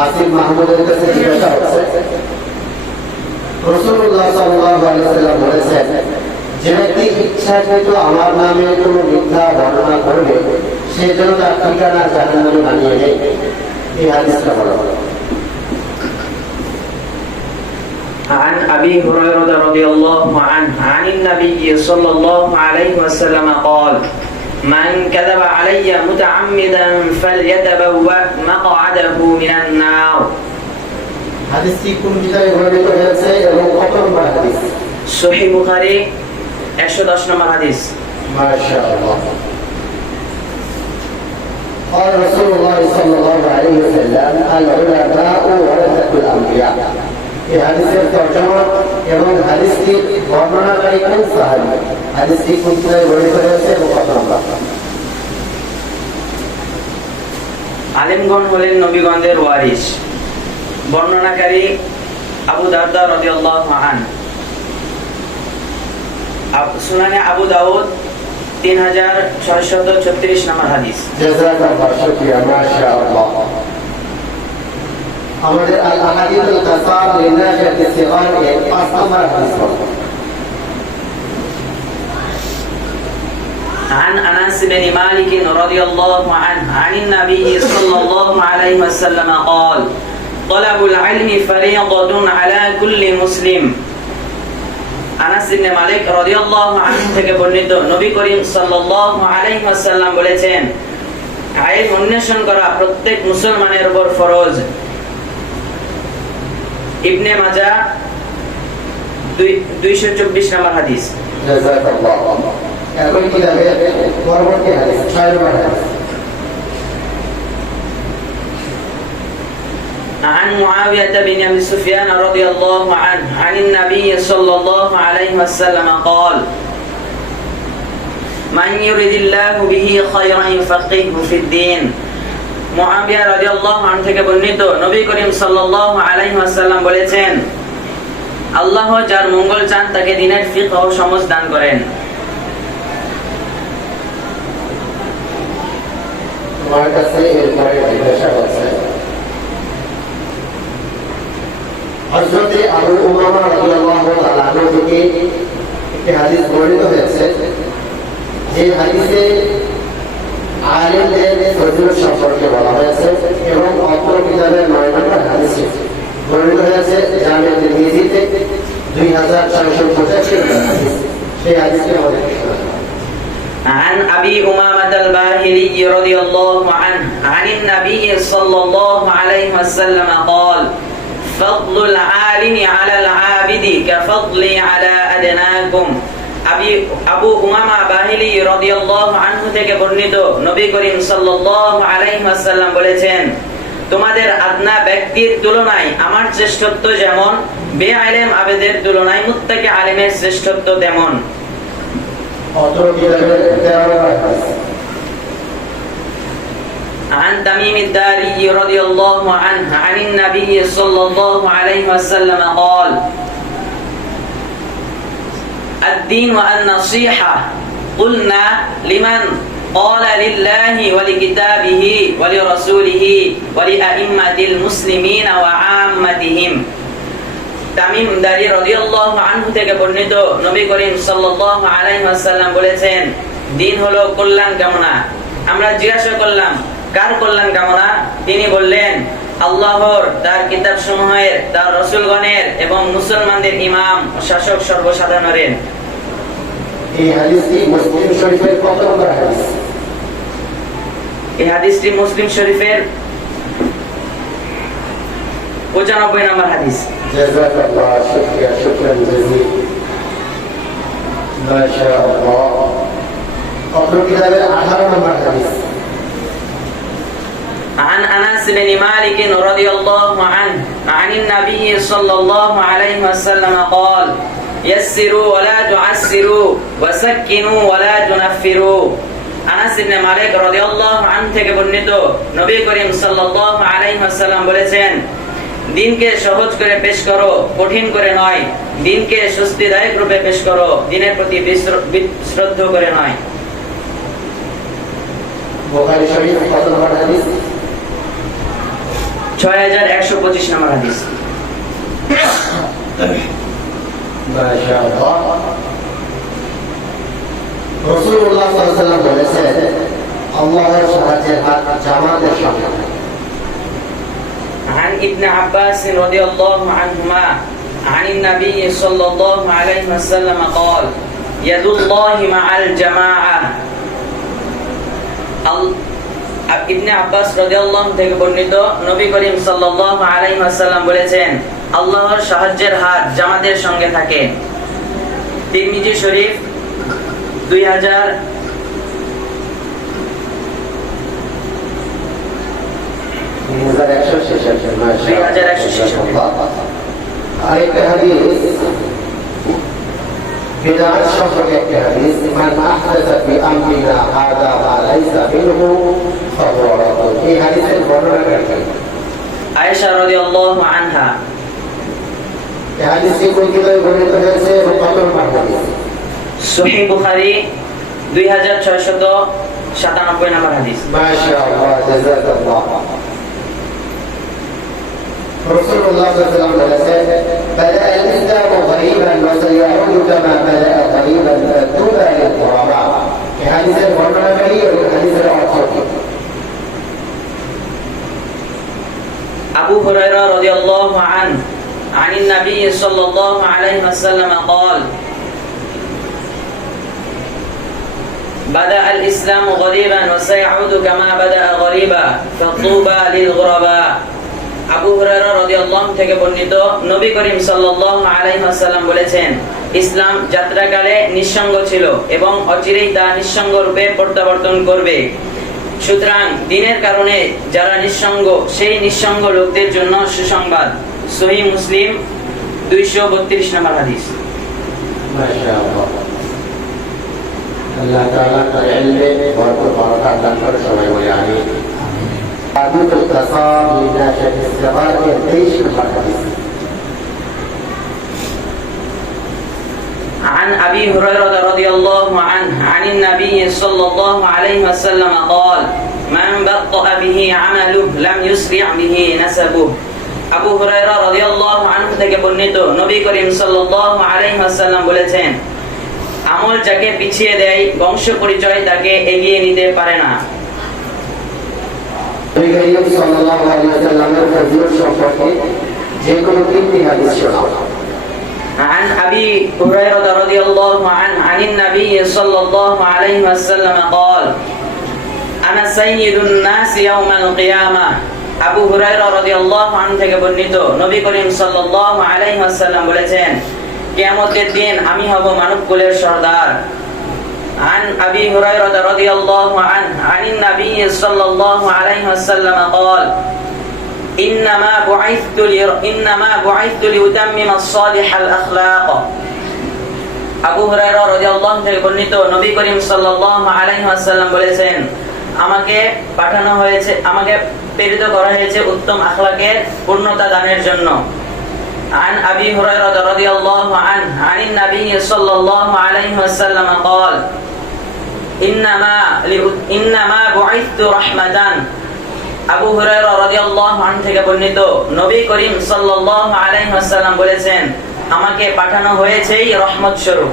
আসিফ মাহমুদের কাছে জিজ্ঞাসা হচ্ছে, রাসূলুল্লাহ সাল্লাল্লাহু আলাইহি ওয়াসাল্লাম বলেছেন, যে ব্যক্তি ইচ্ছাকৃত আমার নামে কোনো মিথ্যা বর্ণনা করবে সে যেন তার ঠিকানা জাহান্নামে বানিয়ে নেয়। এই হাদিসটা বলা হলো। عن أبي هريرة رضي الله عنه عن النبي صلى الله عليه وسلم قال: من كذب علي متعمدا فليتبوأ مقعده من النار. হাদিসটি কোন কিতাবে বর্ণিত হয়েছে এবং কত নম্বর হাদিস? সহিহ বুখারী 110 নম্বর হাদিস। মাশাআল্লাহ। قال رسول الله صلى الله عليه وسلم: العلماء ورثة الأنبياء. এই হাদিসের তরজমা এবং হাদিসটি বর্ণনাকারী কোন সাহাবী, হাদিসটি কোন কিতাবে বর্ণিত হয়েছে এবং কত নম্বর? আলেমগণ হলেন নবীগণের ওয়ারিস। বর্ণনাকারী আবু দারদা রাদিয়াল্লাহু আনহু। সুনানে আবু দাউদ 3636 নম্বর হাদিস। জাযাকাল্লাহু শুকরিয়া, মাশাআল্লাহ। আমাদের আল আহাদিসুল কাসাব লিনাশাতি সিগার এর 5 নম্বর হাদিস বলুন। عن أنس بن مالك رضي الله عنه عن النبي صلى الله عليه وسلم قال: طلب العلم فريضة على كل مسلم. আনাস ইবনে মালিক রাদিয়াল্লাহু আনহু থেকে বর্ণিত, নবী করিম সাল্লাল্লাহু আলাইহি ওয়াসাল্লাম বলেছেন, ইলম অন্বেষণ করা প্রত্যেক মুসলমানের উপর ফরজ। ইবনে মাজাহ 224 নম্বর হাদিস। জাযাকাল্লাহ। এখন কি হবে পরবর্তী হাদিস 6 নম্বর হাদিস। عن معاوية بن أبي سفيان رضي الله عنه عن النبي صلى الله عليه وسلم قال: من يريد الله به خيرا يفقهه في الدين. মুআবিয়া রাদিয়াল্লাহু আনহু থেকে বর্ণিত, নবী করিম সাল্লাল্লাহু আলাইহি ওয়াসাল্লাম বলেছেন, আল্লাহ যার মঙ্গল চান তাকে দ্বীনের ফিকহ ও সমঝ দান করেন। তোমার কাছে এরপরে জিজ্ঞাসা করছে, হযরত আবু উমামা রাদিয়াল্লাহু তাআলা আনহু থেকে একটি হাদিস বর্ণিত হয়েছে, যে হাদিসে আলেমদের ফজিলত সম্পর্কে বলা হয়েছে এবং অপর কিতাবের 9 নম্বর হাদিসে বর্ণিত হয়েছে জামে তিরমিজিতে 2685 নম্বর হাদিস। সেই হাদিসটি আমাদের عن أبي أمامة الباهلي رضي الله عنه عن النبي صلى الله عليه وسلم قال: فضل العالم على العابد كفضلي على أدناكم. আবু উমামা বাহিলি রাদিয়াল্লাহু আনহু থেকে বর্ণিত, নবী করিম সাল্লাল্লাহু আলাইহি ওয়াসাল্লাম বলেছেন, তোমাদের আদনা ব্যক্তির তুলনায় আমার শ্রেষ্ঠত্ব যেমন, বেআলেম আবেদের তুলনায় মুত্তাকি আলেমের শ্রেষ্ঠত্ব তেমন। عن تميم الداري رضي الله عنه عن النبي صلى الله عليه وسلم قال: الدين والنصيحة. قلنا: لمن؟ قال: لله ولكتابه ولرسوله ولأئمة المسلمين وعامتهم. তামিম দারি রাদিয়াল্লাহু আনহু থেকে বর্ণিত, নবী করিম সাল্লাল্লাহু আলাইহি ওয়াসাল্লাম বলেছেন, দিন হলো কল্যাণ কামনা। আমরা জিজ্ঞাসা করলাম, কার কল্যাণ কামনা? তিনি বললেন, আল্লাহর, তার কিতাবসমূহের, তার রাসূলগণের এবং মুসলমানদের ইমাম ও শাসক সর্বসাধারণের। এই হাদিসটি মুসলিম শরীফের কত নম্বর হাদিস? এই হাদিসটি মুসলিম শরীফের 95 নম্বর হাদিস। জাযাকাল্লাহ শুকরিয়া, শুকরান জাযীল, মাশাআল্লাহ। অপর কিতাবের 18 নম্বর হাদিস। عن أنس بن مالك رضي الله عنه عن النبي صلى الله عليه وسلم قال: يسروا ولا تعسروا وسكنوا ولا تنفروا. আনাস ইবনে মালিক রাদিয়াল্লাহু আনহু থেকে বর্ণিত, নবী করিম সাল্লাল্লাহু আলাইহি ওয়াসাল্লাম বলেছেন, দিনকে সহজ করে পেশ করো, কঠিন করে নয়। দিনকে স্বস্তিদায়ক রূপে পেশ করো, দিনের প্রতি শ্রদ্ধা করে নয়। বুখারী শরীফ কত নম্বর হাদিস? 6125 নম্বর হাদিস। মাশাআল্লাহ। রাসূলুল্লাহ সাল্লাল্লাহু আলাইহি ওয়াসাল্লাম বলেছেন আল্লাহর সাহায্যের হাত জামাতের সঙ্গে। عن ابن عباس رضي الله عنهما عن النبي صلى الله عليه وسلم قال يد الله مع الجماعة। ইবনে আব্বাস রাদিয়াল্লাহু থেকে বর্ণিত নবী করিম সাল্লাল্লাহু আলাইহি ওয়াসাল্লাম বলেছেন আল্লাহর সাহায্যের হাত জামাতের সঙ্গে থাকে। তিরমিজি শরীফ 2166। আরেকটা হাদিস বিদআত সম্পর্কে একটা হাদিস, মান আহদাসা ফি আমরিনা হাযা মা লাইসা মিনহু ফাহুয়া রাদ্দ। এই হাদিসের বর্ণনাকারী আয়েশা রাদিয়াল্লাহু আনহা। এই হাদিসটি কোন কিতাবে বর্ণিত হয়েছে এবং কত নম্বর হাদিস? সহিহ বুখারী 2697 নম্বর হাদিস। মাশাআল্লাহ, জাযাকাল্লাহ। রাসূলুল্লাহ সাল্লাল্লাহু আলাইহি ওয়াসাল্লাম বলেছেন বাদা আল-ইসলামু গরীবান ওয়া সায়াউদু কামা বাদা গরীবান ফাতুবা লিল-গুরাবা। এই হাদিসের বর্ণনাকারী এবং হাদিসের অর্থ কি? আবু হুরায়রা রাদিয়াল্লাহু আনহু عن النبي صلى الله عليه وسلم قال بدأ الإسلام غريبا وسيعود كما بدأ غريبا فطوبى للغرباء। আবু হুরায়রা রাদিয়াল্লাহু থেকে বর্ণিত নবী করিম সাল্লাল্লাহু আলাইহি ওয়াসাল্লাম বলেছেন ইসলাম যাত্রাকালে নিঃসঙ্গ ছিল এবং অচিরেই তা নিঃসঙ্গ রূপে প্রত্যাবর্তন করবে। সুতরাং দিনের কারণে যারা নিঃসঙ্গ সেই নিঃসঙ্গ লোকদের জন্য সুসংবাদ। সহিহ মুসলিম 232 নম্বর হাদিস। মাশাআল্লাহ। আল্লাহ তাআলা তার ইলমে ভরপুর বারাকাত দান করে, সবাই বলি আমিন। হাদিসুল কাসাম লিনাশাত ইসলামাত 23 নম্বর হাদিস। عن أبي هريرة رضي الله عنه عن النبي صلى الله عليه وسلم قال من بطأ به عمله لم يسرع به نسبه। আবু হুরায়রা রাদিয়াল্লাহু আনহু থেকে বর্ণিত নবী করিম সাল্লাল্লাহু আলাইহি ওয়াসাল্লাম বলেছেন আমল যাকে পিছিয়ে দেয় বংশ পরিচয় তাকে এগিয়ে নিতে পারে না। নবী করিম সাল্লাল্লাহু আলাইহি ওয়াসাল্লামের ফজিলত সম্পর্কে যে কোনো তিনটি হাদিস শোনাও। عن أبي هريرة رضي الله عنه عن النبي صلى الله عليه وسلم قال أنا سيد الناس يوم القيامة। আবু হুরায়রা রাদিয়াল্লাহু আনহু থেকে বর্ণিত নবী করিম সাল্লাল্লাহু আলাইহি ওয়াসাল্লাম বলেছেন কিয়ামতের দিন আমি হব মানবকুলের সরদার। عن أبي هريرة رضي الله عنه عن النبي صلى الله عليه وسلم قال إنما بعثت لأتمم الصالح الأخلاق। আবু হুরায়রা রাদিয়াল্লাহু থেকে বর্ণিত নবী করিম সাল্লাল্লাহু আলাইহি ওয়াসাল্লাম বলেছেন আমাকে প্রেরিত করা হয়েছে উত্তম আখলাকের পূর্ণতা দানের জন্য। عن أبي هريرة رضي الله عنه عن النبي صلى الله عليه وسلم قال إنما بعثت رحمة। আবু হুরায়রা রাদিয়াল্লাহু আনহু থেকে বর্ণিত নবী করিম সাল্লাল্লাহু আলাইহি ওয়াসাল্লাম বলেছেন আমাকে পাঠানো হয়েছে রহমত স্বরূপ।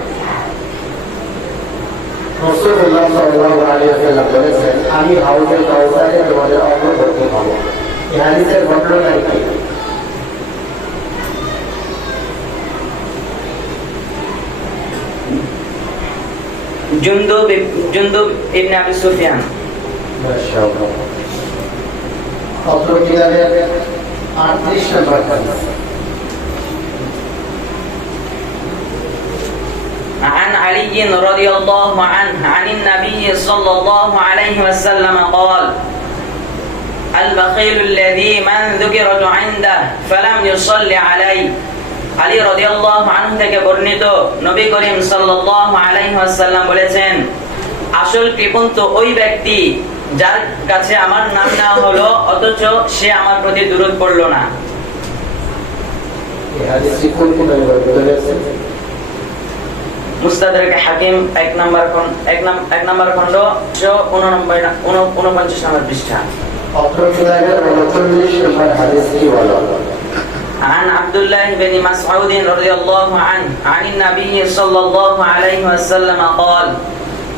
রাসূলুল্লাহ সাল্লাল্লাহু আলাইহি ওয়াসাল্লাম বলেছেন আমি হাউজে কাউসারে তোমাদের অগ্রবর্তী হব। এই হাদিসের বর্ণনাকারী কে? জুনদুব ইবনে আবি সুফিয়ান। মাশাআল্লাহ। অত্র কিতাবের 38 নম্বর হাদিস। عن علي رضي الله عنه عن النبي صلى الله عليه وسلم قال البخيل الذي من ذكرت عنده فلم يصلي عليه। আলী রাদিয়াল্লাহু আনহু থেকে বর্ণিত নবী করিম সাল্লাল্লাহু আলাইহি ওয়াসাল্লাম বলেছেন আসল কৃপণ তো ওই ব্যক্তি যার কাছে আমার নাম নেওয়া হলো অথচ সে আমার প্রতি দুরূদ পড়ল না। এই হাদিসটি কোন কিতাবে বর্ণিত হয়েছে? মুস্তাদরাক হাকিম 1 নম্বর খণ্ড 149 নম্বর পৃষ্ঠা। অত্র কিতাবের 39 নম্বর হাদিসটি হলো عن عبد الله بن مسعود رضي الله عنه عن النبي صلى الله عليه وسلم قال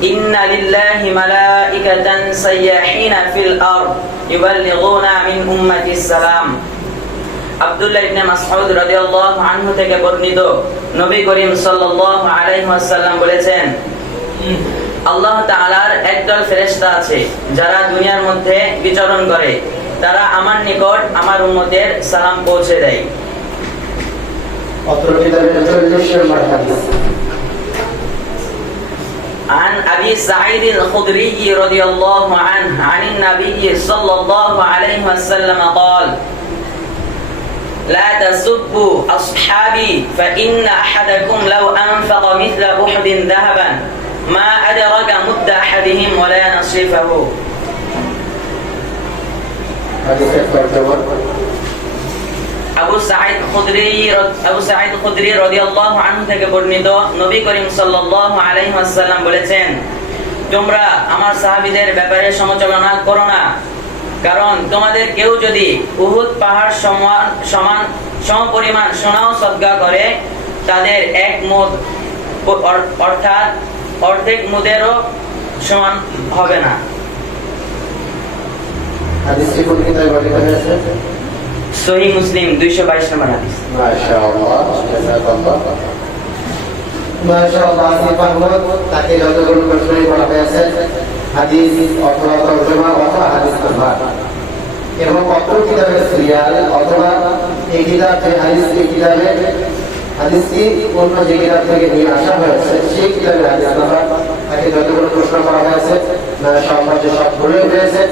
إن لله ملائكة سياحين في الأرض يبلغون من أمة السلام আব্দুল্লাহ ইবনে মাসউদ রাদিয়াল্লাহু আনহু থেকে বর্ণিত নবী করিম সাল্লাল্লাহু আলাইহি ওয়াসাল্লাম বলেছেন আল্লাহ তাআলার একদল ফেরেশতা আছে যারা দুনিয়ার মধ্যে বিচরণ করে তারা আমার নিকট আমার উম্মতের সালাম পৌঁছে দেয় অত্র কিতাবের 40 নম্বর হাদিস عن أبي سعيد الخدري رضي الله عنه عن النبي صلى الله عليه وسلم قال لا تسبوا أصحابي فإن أحدكم لو أنفق مثل أحد ذهبا ما أدرك مد أحدهم ولا نصيفه হাদিসের তরজমা আবু সাঈদ খুদরি রাদিয়াল্লাহু আনহু থেকে বর্ণিত নবী করিম সাল্লাল্লাহু আলাইহি ওয়াসাল্লাম বলেছেন তোমরা আমার সাহাবীদের ব্যাপারে সমালোচনা করো না কারণ তোমাদের কেউ যদি উহুদ পাহাড় সমান সমপরিমাণ সোনাও সদকা করে তাদের এক মুদ অর্থাৎ অর্ধেক মুদেরও সমান হবে না হাদিসটি কোন কিতাবে বর্ণিত হয়েছে সহিহ মুসলিম 222 নম্বর হাদিস মাশাআল্লাহ জাযাকাল্লাহ মাশাআল্লাহ আসিফ আহমদ তাকে যতগুলো প্রশ্নই করা হয়েছে হাদিস অথবা তরজমা অথবা হাদিস নাম্বার এবং অত্র কিতাবের সিরিয়াল অথবা এই কিতাব যে হাদিসটি অন্য যে কিতাব থেকে নিয়ে আসা হয়েছে সেই কিতাবের হাদিস নাম্বার তাকে যতগুলো প্রশ্ন করা হয়েছে মাশাআল্লাহ যে সবগুলো হয়েছে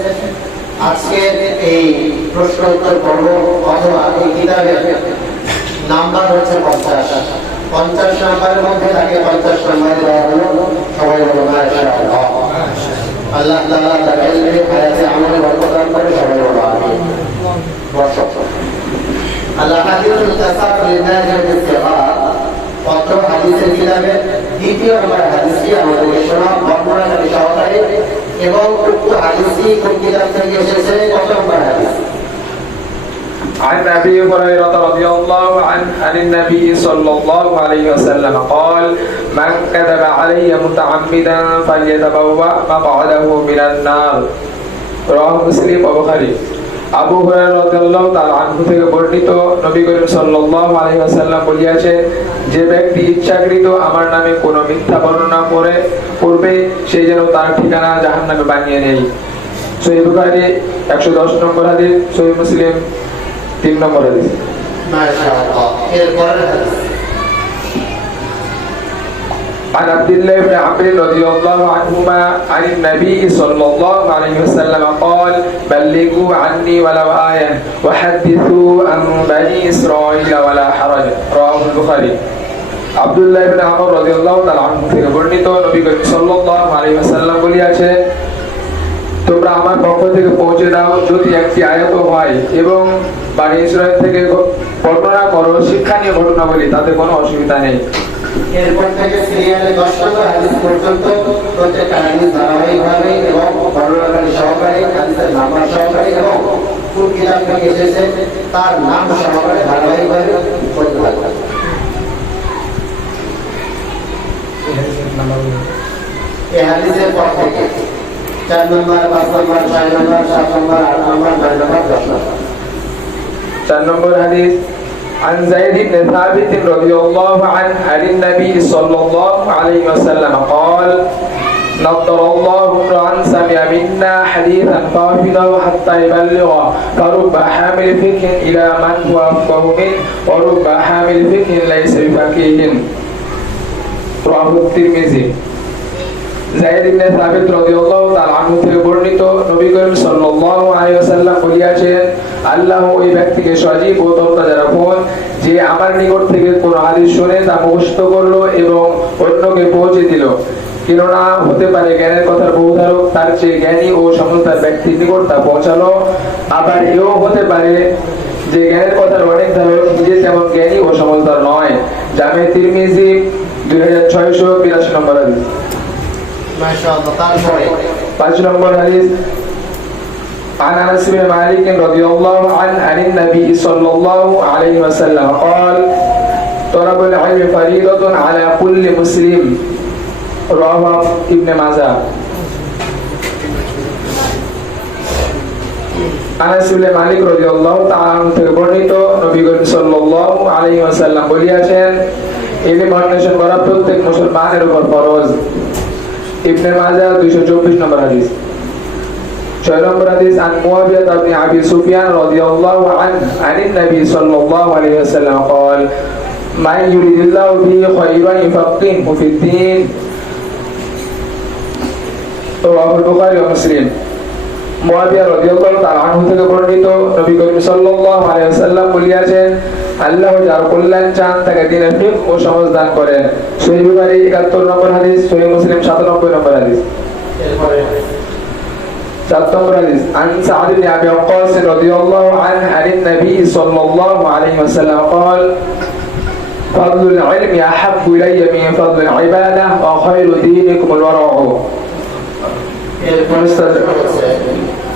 আজকের এই প্রশ্ন উত্তর পর্ব অথবা এই কিতাবের নাম্বার হচ্ছে 50 নাম্বারের মধ্যে তাকে 50 নাম্বার দেওয়া হলো সবাই বলো মাশাআল্লাহ আল্লাহ তাআলা তার ইলমে হায়াতে আমলে বরকত দান করে সবাই বলো আমিন বর্ষক আল্লাহ হাদিসুল তাসাফুল লিনাজাত ইসতিগফার পত্র হাদিসের কিতাবে দ্বিতীয় নম্বর হাদিসটি আমাদের শোনা বর্ণনাকারী সহকারে এবং উক্ত হাদিসটি কোন কিতাব থেকে এসেছে কত নম্বর হাদিস عن أبي هريرة رضي الله عنه عن النبي صلى الله عليه وسلم قال من كذب علي متعمدا فليتبوأ مقعده من النار رواه مسلم وبخاري আবু হুরায়রা রাদিয়াল্লাহু তাআলা আনহু থেকে বর্ণিত নবী করিম সাল্লাল্লাহু আলাইহি ওয়াসাল্লাম বলেছেন যে ব্যক্তি ইচ্ছাকৃত আমার নামে কোনো মিথ্যা বর্ণনা করবে সে যেন তার ঠিকানা জাহান্নামে বানিয়ে নেয় সহিহ বুখারী 110 নম্বর হাদিস সহিহ মুসলিম 3 নম্বর হাদিস মাশাআল্লাহ এরপর হাদিস عن عبد الله بن عمرو رضي الله عنهما عن النبي صلى الله عليه وسلم قال بلغوا عني ولو آية وحدثوا عن بني إسرائيل ولا حرج رواه البخاري আব্দুল্লাহ ইবনে আমর রাদিয়াল্লাহু তাআলা আনহু থেকে বর্ণিত নবী করিম সাল্লাল্লাহু আলাইহি ওয়াসাল্লাম বলেছেন তোমরা আমার পক্ষ থেকে পৌঁছে দাও যদি একটি আয়াত হয় এবং বনি ইসরাইল থেকে বর্ণনা করো শিক্ষণীয় ঘটনা বলি তাতে কোনো অসুবিধা নেই এরপর থেকে সিরিয়ালে 10 নম্বর হাদিস পর্যন্ত প্রত্যেকটা হাদিস ধারাবাহিকভাবে এবং বর্ণনাকারী সহকারে হাদিসের নাম্বার সহকারে এবং কোন কিতাব থেকে এসেছে তার নাম সহকারে ধারাবাহিকভাবে পড়তে থাকবে এই হাদিসের পর থেকে 4 নম্বর 5 নম্বর 6 নম্বর 7 নম্বর 8 নম্বর 9 নম্বর 10 নম্বর 4 নম্বর হাদিস عن زيد بن ثابت رضي الله عنه عن النبي صلى الله عليه وسلم قال نضر الله امرأ سمع منا حديثا فحفظه حتى يبلغ فرب حامل فقه إلى من هو أفقه منه ورب حامل فقه ليس بفقيه رواه الترمذي যায়েদ ইবনে সাবিত রাদিয়াল্লাহু তাআলা আনহু থেকে বর্ণিত নবী করিম সাল্লাল্লাহু আলাইহি ওয়াসাল্লাম বলেছেন আল্লাহ ওই ব্যক্তিকে সজীব ও তরতাজা রাখুন যে আমার নিকট থেকে কোন হাদিস শুনে তা মুখস্থ করলো এবং অন্যকে পৌঁছে দিল কেননা হতে পারে জ্ঞানের কথার বহুধারক তার চেয়ে জ্ঞানী ও সমঝদার ব্যক্তির নিকট তা পৌঁছালো আবার এও হতে পারে যে জ্ঞানের কথার অনেক ধারক নিজে তেমন জ্ঞানী ও সমঝদার নয় জামে তিরমিজি 2682 নম্বর হাদিস মাশাআল্লাহ তারপরে 5 নম্বর হাদিস عن أنس بن مالك رضي الله عنه عن النبي صلى الله عليه وسلم قال طلب العلم فريضة على كل مسلم رواه ابن ماجه আনাস ইবনে মালিক রাদিয়াল্লাহু তাআলা আনহু থেকে বর্ণিত নবী করিম সাল্লাল্লাহু আলাইহি ওয়াসাল্লাম বলেছেন ইলম অন্বেষণ করা প্রত্যেক মুসলমানের উপর ফরজ ইবনে মাজাহ 224 নম্বর হাদিস 6 নম্বর হাদিস আন মুয়াবিয়া ইবনে আবি সুফিয়ান রাদিয়াল্লাহু আনহু আনিন নবী সাল্লাল্লাহু আলাইহি ওয়াসাল্লাম قال من يريد الله به خيرا يفقهه في الدين رواه البخاري ومسلم মুয়াবিয়া রাদিয়াল্লাহু তাআলা আনহু থেকে বর্ণিত নবী করিম সাল্লাল্লাহু আলাইহি ওয়াসাল্লাম বলেছেন আল্লাহ যার কল্যাণ চান তাকে দ্বীনের ফিকহ ও সমাজ দান করেন সহিহ বুখারী 71 নম্বর হাদিস সহিহ মুসলিম 97 নম্বর হাদিস এরপরে 7 নম্বর হাদিস আন সা'দ ইবনে আবি ওয়াক্কাস রাদিয়াল্লাহু আনহু আনিন নবী সাল্লাল্লাহু আলাইহি ওয়াসাল্লাম قال فضل العلم احب الي من فضل العباده وخير دينكم الورع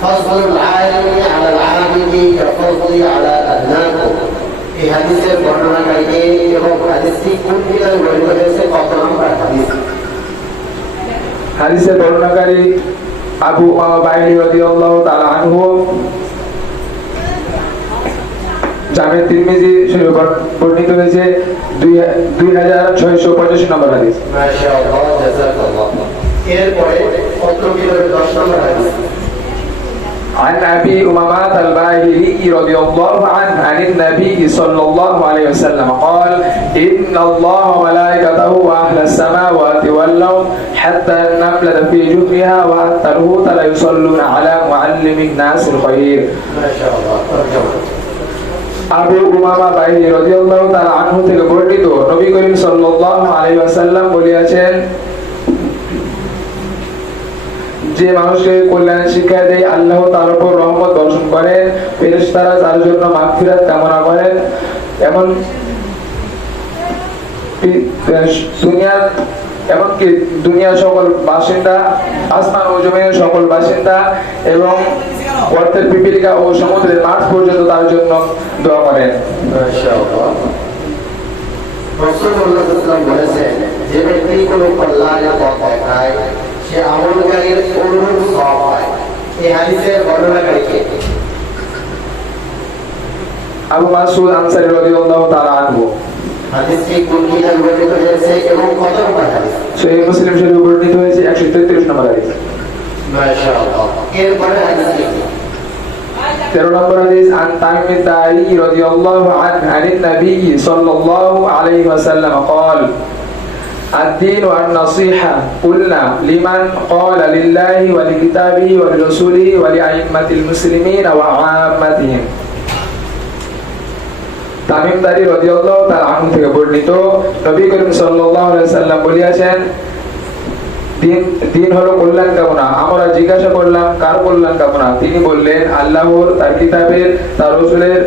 فضل العالم على العابد كفضلي على أدناكم এই হাদিসের বর্ণনাকারীকে এবং হাদিসটি কোন কিতাবে বর্ণিত হয়েছে কত নম্বর হাদিস হাদিসের বর্ণনাকারী আবু উমামা বাইলি রাদিয়াল্লাহু তাআলা আনহু জামে তিরমিজি শরীফে বর্ণিত হয়েছে 2685 নম্বর হাদিস মাশাআল্লাহ জাযাকাল্লাহ এরপরে কত কিতাবে 10 নম্বর হাদিস عن أبي أمامة الباهلي رضي الله عنه عن النبي صلى الله عليه وسلم قال إن الله وملائكته وأهل السماوات والأرض حتى النملة في جحرها وحتى الحوت لا يصلون على معلم الناس الخير. ما شاء الله. আবু উমামা বাইলি রাদিয়াল্লাহু তাআলা আনহু থেকে বর্ণিত নবী করিম সাল্লাল্লাহু আলাইহি ওয়াসাল্লাম বলেছেন যে মানুষকে কল্যাণের শিক্ষা দেয় আল্লাহ তার উপর রহমত বর্ষণ করেন ফেরেশতারা তার জন্য মাগফিরাত কামনা করেন এমন এমনকি দুনিয়ার সকল বাসিন্দা আসমান ও জমিনের সকল বাসিন্দা এবং অর্থের পিপিলিকা ও সমুদ্রের মাছ পর্যন্ত তার জন্য দোয়া করেন মাশাআল্লাহ রাসূলুল্লাহ সাল্লাল্লাহু আলাইহি ওয়াসাল্লাম বলেছেন যে ব্যক্তি কোনো কল্যাণের পথ দেখায় সে আমলকারীর অনুরূপ সওয়াব পায় এই হাদিসের বর্ণনাকারী কে আবু মাসউদ আনসারী রাদিয়াল্লাহু তাআলা আনহু হাদিসটি কোন কিতাবে বর্ণিত হয়েছে এবং কত নম্বর হাদিস সহিহ মুসলিম শরীফে বর্ণিত হয়েছে 133 নম্বর হাদিস মাশাআল্লাহ এরপরে হাদিস কি 13 নম্বর হাদিস আন তামিম দারি রাদিয়াল্লাহু আনহু আনিন নবী সাল্লাল্লাহু আলাইহি ওয়াসাল্লাম قال الدين والنصيحة قلنا لمن قال لله ولكتابه ولرسوله ولأئمة المسلمين وعامتهم তামিম দারি রাদিয়াল্লাহু তাআলা আনহু থেকে বর্ণিত নবী করিম সাল্লাল্লাহু আলাইহি ওয়াসাল্লাম বলেছেন দিন হলো কল্যাণ কামনা আমরা জিজ্ঞাসা করলাম কার কল্যাণ কামনা তিনি বললেন আল্লাহর তার কিতাবের তার রাসূলের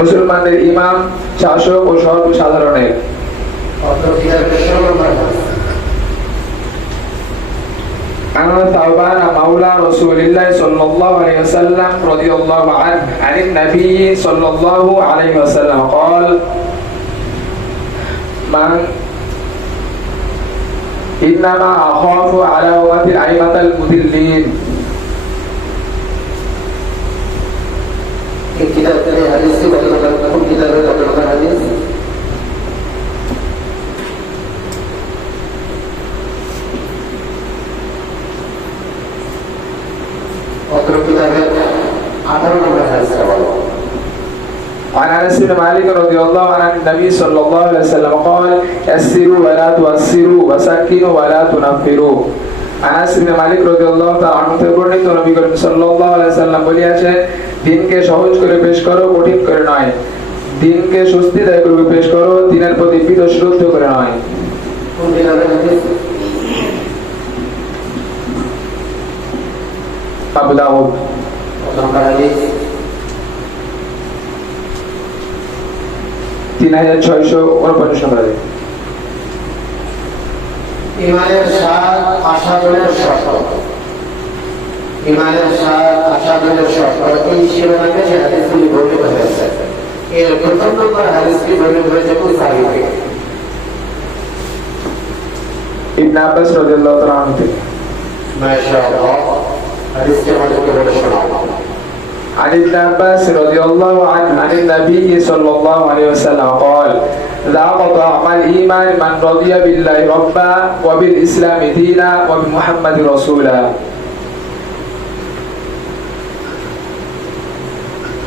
মুসলমানদের ইমাম শাসক ও সর্বসাধারণের عن ثوبان مولى رسول الله صلى الله عليه وسلم رضي الله عنه عن النبي صلى الله عليه وسلم قال من إنما أخاف على أمة الأئمة المضلين কিতাব থেকে হাদিস কোন কিতাবের হাদিস عن انس بن مالك رضي الله عنه عن النبي صلى الله عليه وسلم قال يسروا ولا تعسروا وسكنوا ولا تنفروا আনাস ইবনে মালিক রাদিয়াল্লাহু তাআলা আনহু থেকে বর্ণিত নবী করিম সাল্লাল্লাহু আলাইহি ওয়াসাল্লাম বলেছেন দিনকে সহজ করে পেশ করো কঠিন করে নয় দিনকে স্বস্তিদায়ক করে পেশ করো দিনের প্রতি বিদ্বেষরুদ্ধ করে নয় কোন কিতাবের হাদিস আবু দাউদ নম্বর হাদিস 3649 নম্বর হাদিস ইমানের স্বাদ আসাদনের শর্ত ইমানের স্বাদ আসাদের শর্ত এই শিরোনামে যে হাদিসগুলি বর্ণিত হয়েছে এর প্রথম নম্বর হাদিসটি বর্ণিত হয়েছে কোন সাহাবী থেকে? ইবনে আব্বাস রাদিয়াল্লাহু তাআলা আনহু থেকে। মাশাআল্লাহ, হাদিসটি আমাদেরকে বলে শোনাও। عن ابن عباس رضي الله عنه عن النبي صلى الله عليه وسلم قال ذاق طعم الإيمان من رضي بالله ربا وبالإسلام دينا وبمحمد رسولا.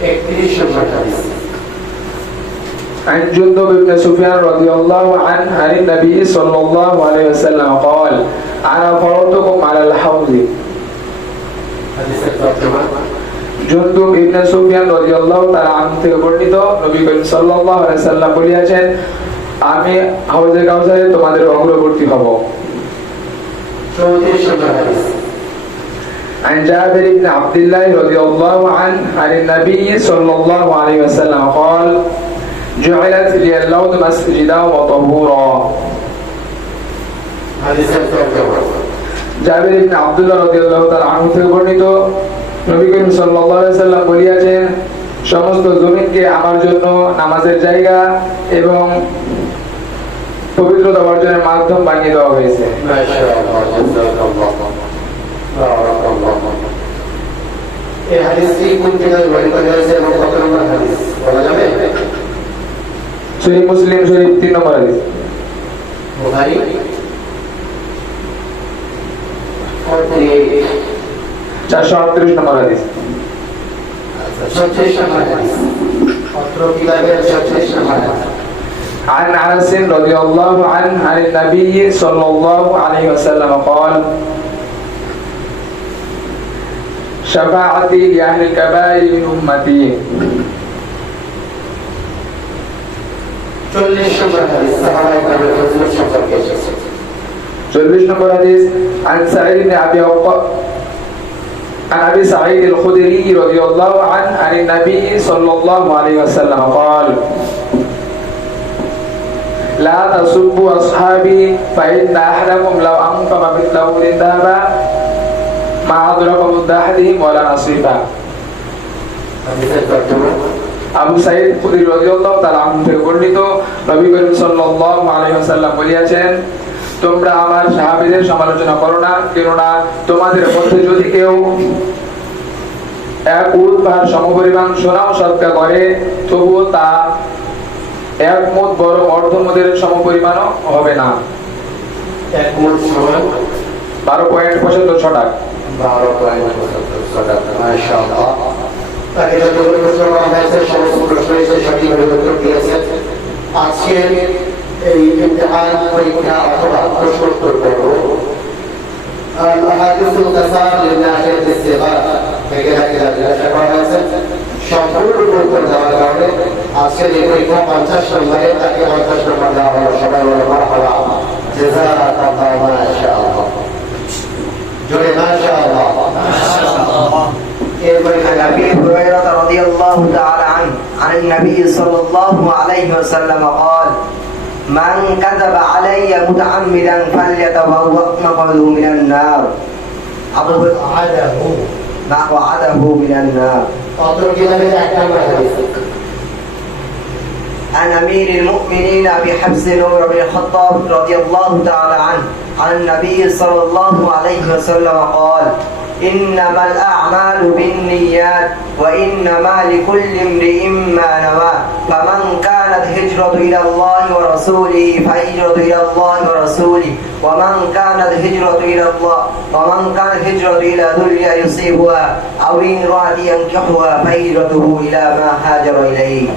31 নম্বর হাদিস। عن جندب بن سفيان رضي الله عنه عن النبي صلى الله عليه وسلم قال أنا فرضكم على الحوض. হাদিসের তর্জমা জুনদুব ইবনে সুফিয়ান রাদিয়াল্লাহু তাআলা আনহু থেকে বর্ণিত, নবী করিম সাল্লাল্লাহু আলাইহি সাল্লাম বলেছেন, আমি হাউজে কাউসারে তোমাদের অগ্রবর্তী হব। 34 নম্বর হাদিস। عن جابر بن عبد الله رضي الله عنه عن النبي صلى الله عليه وسلم قال جعلت لي الأرض مسجدا وطهورا. হাদিসের তর্জমা জাবির ইবনে আব্দুল্লাহ রাদিয়াল্লাহু তাআলা আনহু থেকে বর্ণিত, নবী করিম সাল্লাল্লাহু আলাইহি সাল্লাম বলেছেন, সমস্ত জমিনকে আমার জন্য নামাজের জায়গা এবং পবিত্রতা অর্জনের মাধ্যম বানিয়ে দেওয়া হয়েছে। মাশাআল্লাহ, জাযাকাল্লাহ, বারাকাল্লাহ। এই হাদিসটি কোন কিতাবে বর্ণিত হয়েছে এবং কত নম্বর হাদিস বলা যাবে? সহিহ মুসলিম শরীফ 3 নম্বর হাদিস। বুখারী 48 438 নম্বর হাদিস। 36 নম্বর হাদিস। অত্র কিতাবের 36 নম্বর হাদিস। عن أنس رضي الله عنه عن النبي صلى الله عليه وسلم قال شفاعتي لأهل الكبائر من أمتي. 40 নম্বর হাদিস সাহাবায়ে কেরামের ফজিলত সম্পর্কে এসেছে। 40 নম্বর হাদিস। عن سعيد بن أبي وقاص عن أبي سعيد الخدري رضي الله عنه عن النبي صلى الله عليه وسلم قال لا تسبوا أصحابي فإن أحدكم لو أنفق مثل أحد ذهبا ما أدرك مد أحدهم ولا نصيبا. হাদিসের তর্জমা আবু সাঈদ খুদরি রাদিয়াল্লাহু তাআলা আনহু থেকে বর্ণিত, নবী করিম সাল্লাল্লাহু আলাইহি ওয়াসাল্লাম বলেছেন, তোমরা আমার সাহাবীদের সমালোচনা করো না, কেননা তোমাদের মধ্যে যদি কেউ এক উট পাহাড় সমপরিমাণ সোনাও সদকা করে, তবুও তা এক মুদ বড় অর্ধমুদের সমপরিমাণও হবে না। এক মুঠ সমান 12.75 টাকা। 12.75 টাকা। মাশাআল্লাহ, তাকে যতগুলো প্রশ্ন করা হয়েছে সমস্ত প্রশ্নই সে সঠিকভাবে উত্তর দিয়েছে। আজকের এই ইমতিহান পরীক্ষা অথবা প্রশ্নোত্তর পর্ব আল-আহাদিসুল কাসার লিনাহিয়াত ইসতিগহার থেকে জিজ্ঞাসা করা হয়েছে। সম্পূর্ণ উত্তর দেওয়ার কারণে আজকের এই পরীক্ষা 50 নম্বরে, তাকে 50 নম্বর দেওয়া হলো। সবাই বলে মারহাবা, জাযাকাল্লাহু মাশাআল্লাহ, জোরে মাশাআল্লাহ। عن ابي هريره رضي الله تعالى عنه عن النبي صلى الله عليه وسلم قال من كذب علي متعمدا فليتبوأ مقعده من النار مقعده من النار. عن امير المؤمنين ابي حفص عمر بن الخطاب رضي الله تعالى عنه عن النبي صلى الله عليه وسلم قال إنما الأعمال بالنيات وإنما لكل امرئ ما نوى فمن كانت هجرته إلى الله ورسوله فهجرته إلى الله ورسوله ومن كانت هجرته إلى دنيا يصيبها أو امرأة ينكحها فهجرته إلى ما هاجر إليه.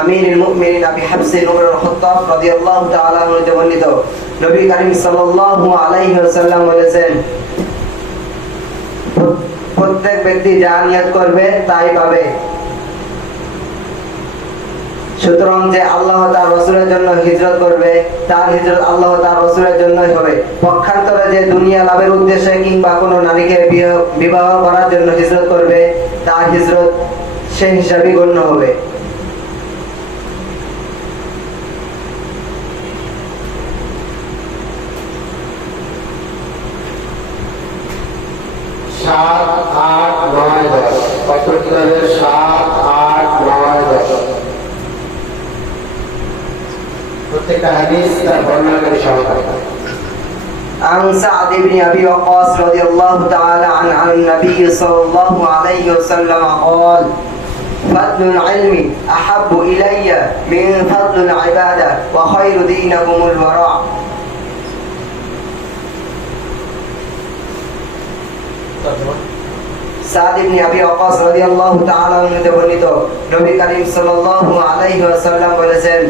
আমিরুল মুমিনিন আবি হাফস উমর আল-খাত্তাব রাদিয়াল্লাহু তাআলা আনহু হতে বর্ণিত, নবী করিম সাল্লাল্লাহু আলাইহি ওয়াসাল্লাম বলেছেন, প্রত্যেক ব্যক্তি যা নিয়ত করবে তাই পাবে। সুতরাং যে আল্লাহ তার রাসূলের জন্য হিজরত করবে তার হিজরত আল্লাহ তার রাসূলের জন্যই হবে। পক্ষান্তরে যে দুনিয়া লাভের উদ্দেশ্যে কিংবা কোনো নারীকে বিবাহ করার জন্য হিজরত করবে তার হিজরত সেই হিসাবে গণ্য হবে। 7, 8, 9, 10 পত্র কিতাবের 7, 8, 9, 10 প্রত্যেকটা হাদিস তার বর্ণনাকারী সহকারে। عن سعد بن أبي وقاص رضي الله تعالى عنه عن النبي صلى الله عليه وسلم قال فضل العلم أحب إلي من فضل العبادة وخير دينكم الورع. সাদ ইবনে আবি ওয়াক্কাস রাদিয়াল্লাহু তাআলা আনহু হতে বর্ণিত নবী করিম সাল্লাল্লাহু আলাইহি ওয়াসাল্লাম বলেছেন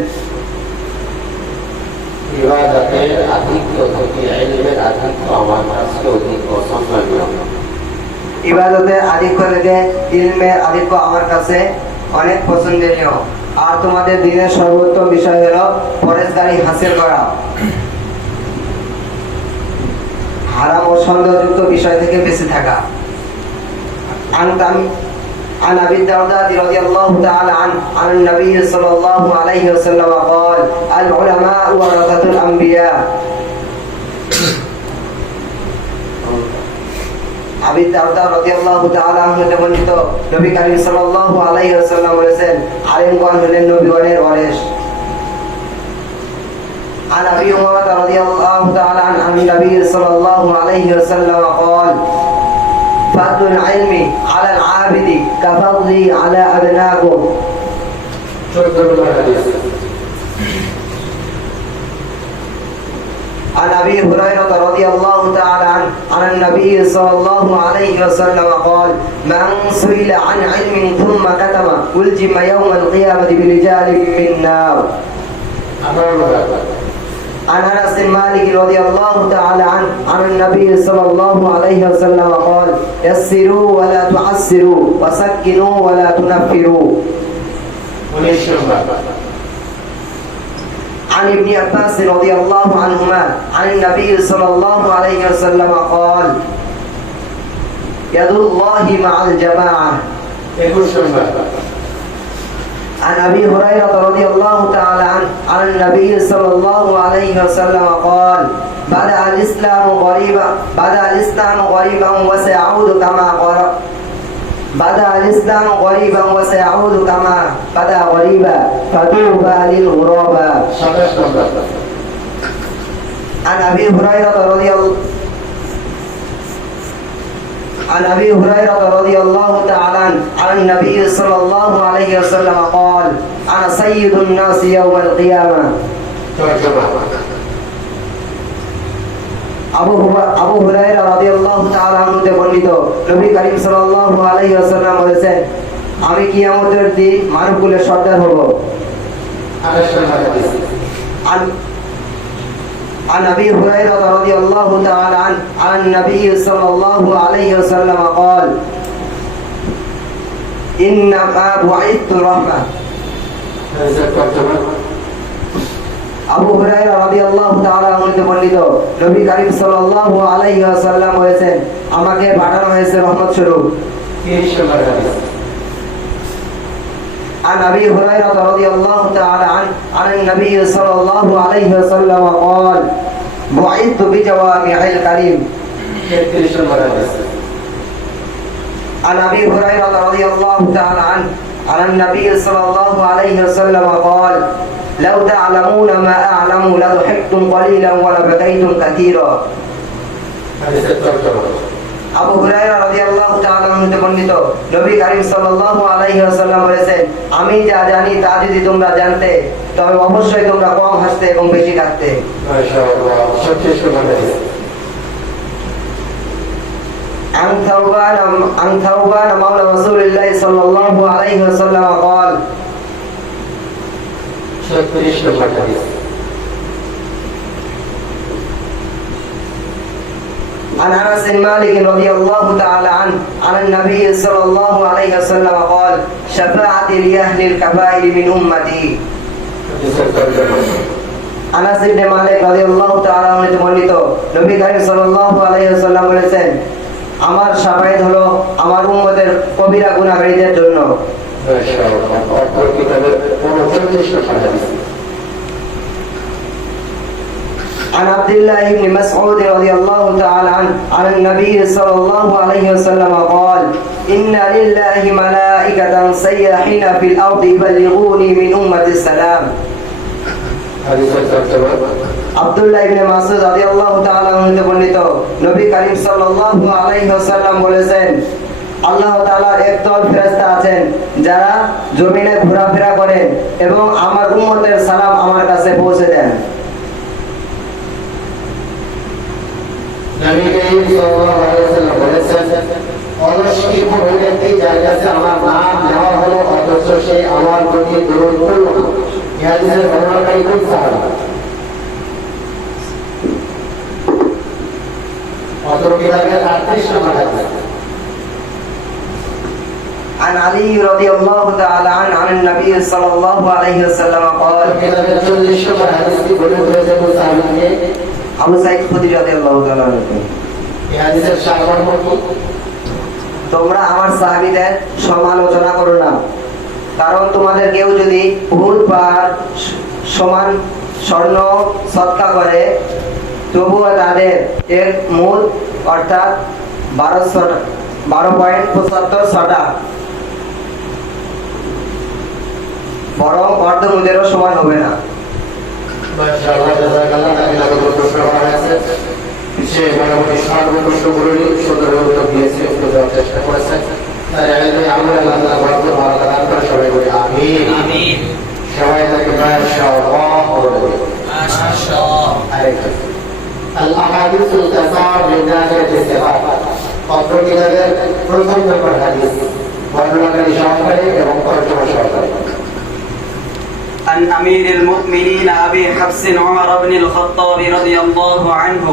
ইবাদতের আধিক্য থেকে ইলমের আধিক্য আমার কাছে অধিক পছন্দনীয়। ইবাদতের আধিক্য থেকে ইলমের আধিক্য আমার কাছে অনেক পছন্দনীয়। আর তোমাদের দিনের সর্বোত্তম বিষয় হলো পরেশগারি হাসিল করা, হারাম ও সন্দেহযুক্ত বিষয় থেকে বেঁচে থাকা। عن أبي الدرداء رضي الله تعالى عنه عن النبي صلى الله عليه وسلم قال العلماء ورثة الأنبياء. আবি দারদা রাদিয়াল্লাহু তাআলা আনহু হতে বর্ণিত নবী করিম সাল্লাল্লাহু আলাইহি ওয়াসাল্লাম বলেছেন আলেমগণ হলেন নবীগণের ওয়ারিস। عن أبي هريرة رضي الله تعالى عنه عن النبي صلى الله عليه وسلم قال فضل العلم على العابد كفضلي على أبنائكم. عن أبي هريرة رضي الله تعالى عنه عن النبي صلى الله عليه وسلم قال من سئل عن علم ثم كتم ألجم يوم القيامة برجال من نار. عن انس بن مالك رضي الله تعالى عنه عن النبي صلى الله عليه وسلم قال يسروا ولا تعسروا وسكنوا ولا تنفروا. عن ابن عباس رضي الله عنهما عن النبي صلى الله عليه وسلم قال يد الله مع الجماعة. عن أبي هريرة رضي الله تعالى عنه عن النبي صلى الله عليه وسلم قال بدأ الإسلام غريبا وسيعود كما قرأ. بدأ الإسلام غريبا وسيعود كما بدأ غريبا فطوبى للغرباء. عن أبي هريرة رضي الله تعالى عنه عن النبي صلى الله عليه وسلم قال أنا سيد الناس يوم القيامة. আবু হুরায়রা রাদিয়াল্লাহু তাআলা আনহু হতে বর্ণিত নবী করিম সাল্লাল্লাহু আলাইহি ওয়াসাল্লাম বলেছেন আমি কিয়ামতের দিন মানবকুলের সর্দার হব। عن أبي هريرة رضي الله تعالى عنه عن النبي صلى الله عليه وسلم قال إنما بعثت رحمة. আবু হুরায়রা রাদিয়াল্লাহু তাআলা আনহু হতে বর্ণিত নবী করিম সাল্লাল্লাহু আলাইহি ওয়াসাল্লাম বলেছেন আমাকে পাঠানো হয়েছে রহমত স্বরূপ। عن أبي هريرة رضي الله تعالى عنه عن النبي صلى الله عليه وسلم قال بعثت بجوامع الكلم. عن أبي هريرة رضي الله تعالى عنه عن النبي صلى الله عليه وسلم قال لو تعلمون ما أعلم لضحكتم قليلا ولبكيتم كثيرا. আবু হুরায়রা রাদিয়াল্লাহু তাআলা আনহু হতে বর্ণিত নবী করিম সাল্লাল্লাহু আলাইহি ওয়াসাল্লাম বলেছেন আমি যা জানি তা যদি তোমরা জানতে তবে অবশ্যই তোমরা কম হাসতে এবং বেশি কাঁদতে। মাশাআল্লাহ সত্যি সুবহানাল্লাহ। عن ثوبان مولى رسول الله صلى الله عليه وسلم قال عن انس بن مالك رضي الله تعالى عنه عن النبي صلى الله عليه وسلم قال شفاعتي لاهل الكبائر من امتي. আনাস ইবনে মালিক রাদিয়াল্লাহু তাআলা আনহু বর্ণিত নবী করিম সাল্লাল্লাহু আলাইহি ওয়াসাল্লাম বলেছেন আমার শাফায়াত হলো আমার উম্মতের কবিরা গুনাহগারীদের জন্য। عن عبد الله بن مسعود رضي الله تعالى عنه عن النبي صلى الله عليه وسلم قال إن لله ملائكة سياحين في الأرض يبلغوني من أمة السلام হাদিসের তর্জমা আব্দুল্লাহ ইবনে মাসউদ রাদিয়াল্লাহু তাআলা হতে বর্ণিত নবী করিম সাল্লাল্লাহু আলাইহি ওয়াসাল্লাম বলেছেন আল্লাহ তাআলার একদল ফেরেশতা আছেন যারা জমিনে ঘোরাফেরা করেন এবং আমার উম্মতের সালাম আমার কাছে পৌঁছে দেন। নবী করিম সাল্লাল্লাহু আলাইহি ওয়াসাল্লাম বলেছেন অলসী ওই ব্যক্তি যার কাছে আমার নাম নেওয়া হলো অথচ সে আমার প্রতি দরুদ পড়ল না। এই হাদিসের বর্ণনাকারী কোন সাহাবী? অতর কিতাবের 38 নম্বর হাদিস। عن علي رضي الله تعالى عنه عن النبي صلى الله عليه وسلم قال কিতাবের 40 নম্বর হাদিসটি বর্ণিত হয়েছে কোন সাহাবীকে? আবু সাঈদ খুদরি রাদিয়াল্লাহু তাআলা আনহু। এই হাদিসের সারমর্ম কি? তোমরা আমার সাহাবীদের সমালোচনা করো না, কারণ তোমাদের কেউ যদি উহুদ পাহাড় সমান স্বর্ণ সদকা করে তবুও তাদের এর মূল অর্থাৎ 12.75 ছটা বরং অর্ধমূল্যেরও সমান হবে না। মাশাআল্লাহ, জাযাকাল্লাহ। তাকে লাগবে প্রশ্ন করা হয়েছে, সে মোটামুটি সর্বপ্রশ্নগুলোরই সুন্দর উত্তর দিয়েছে, উত্তর দেওয়ার চেষ্টা করেছে। তাই এলাকায় আমরা আল্লাহ বরকত ভালো দান করে সবাই বলি আমিন আমিন। সবাই তাকে মাশাআল্লাহ বলে দিই। মাশাআল্লাহ। আরেকটা আল আহাদিসুল তাসার মিন নাহিয়াতি সিফাত। অত্র কিতাবের প্রথম নম্বর হাদিস বর্ণনাকারী সহকারী এবং তর্জমা সহকারী। عن أمير المؤمنين أبي حفص عمر بن الخطاب رضي الله عنه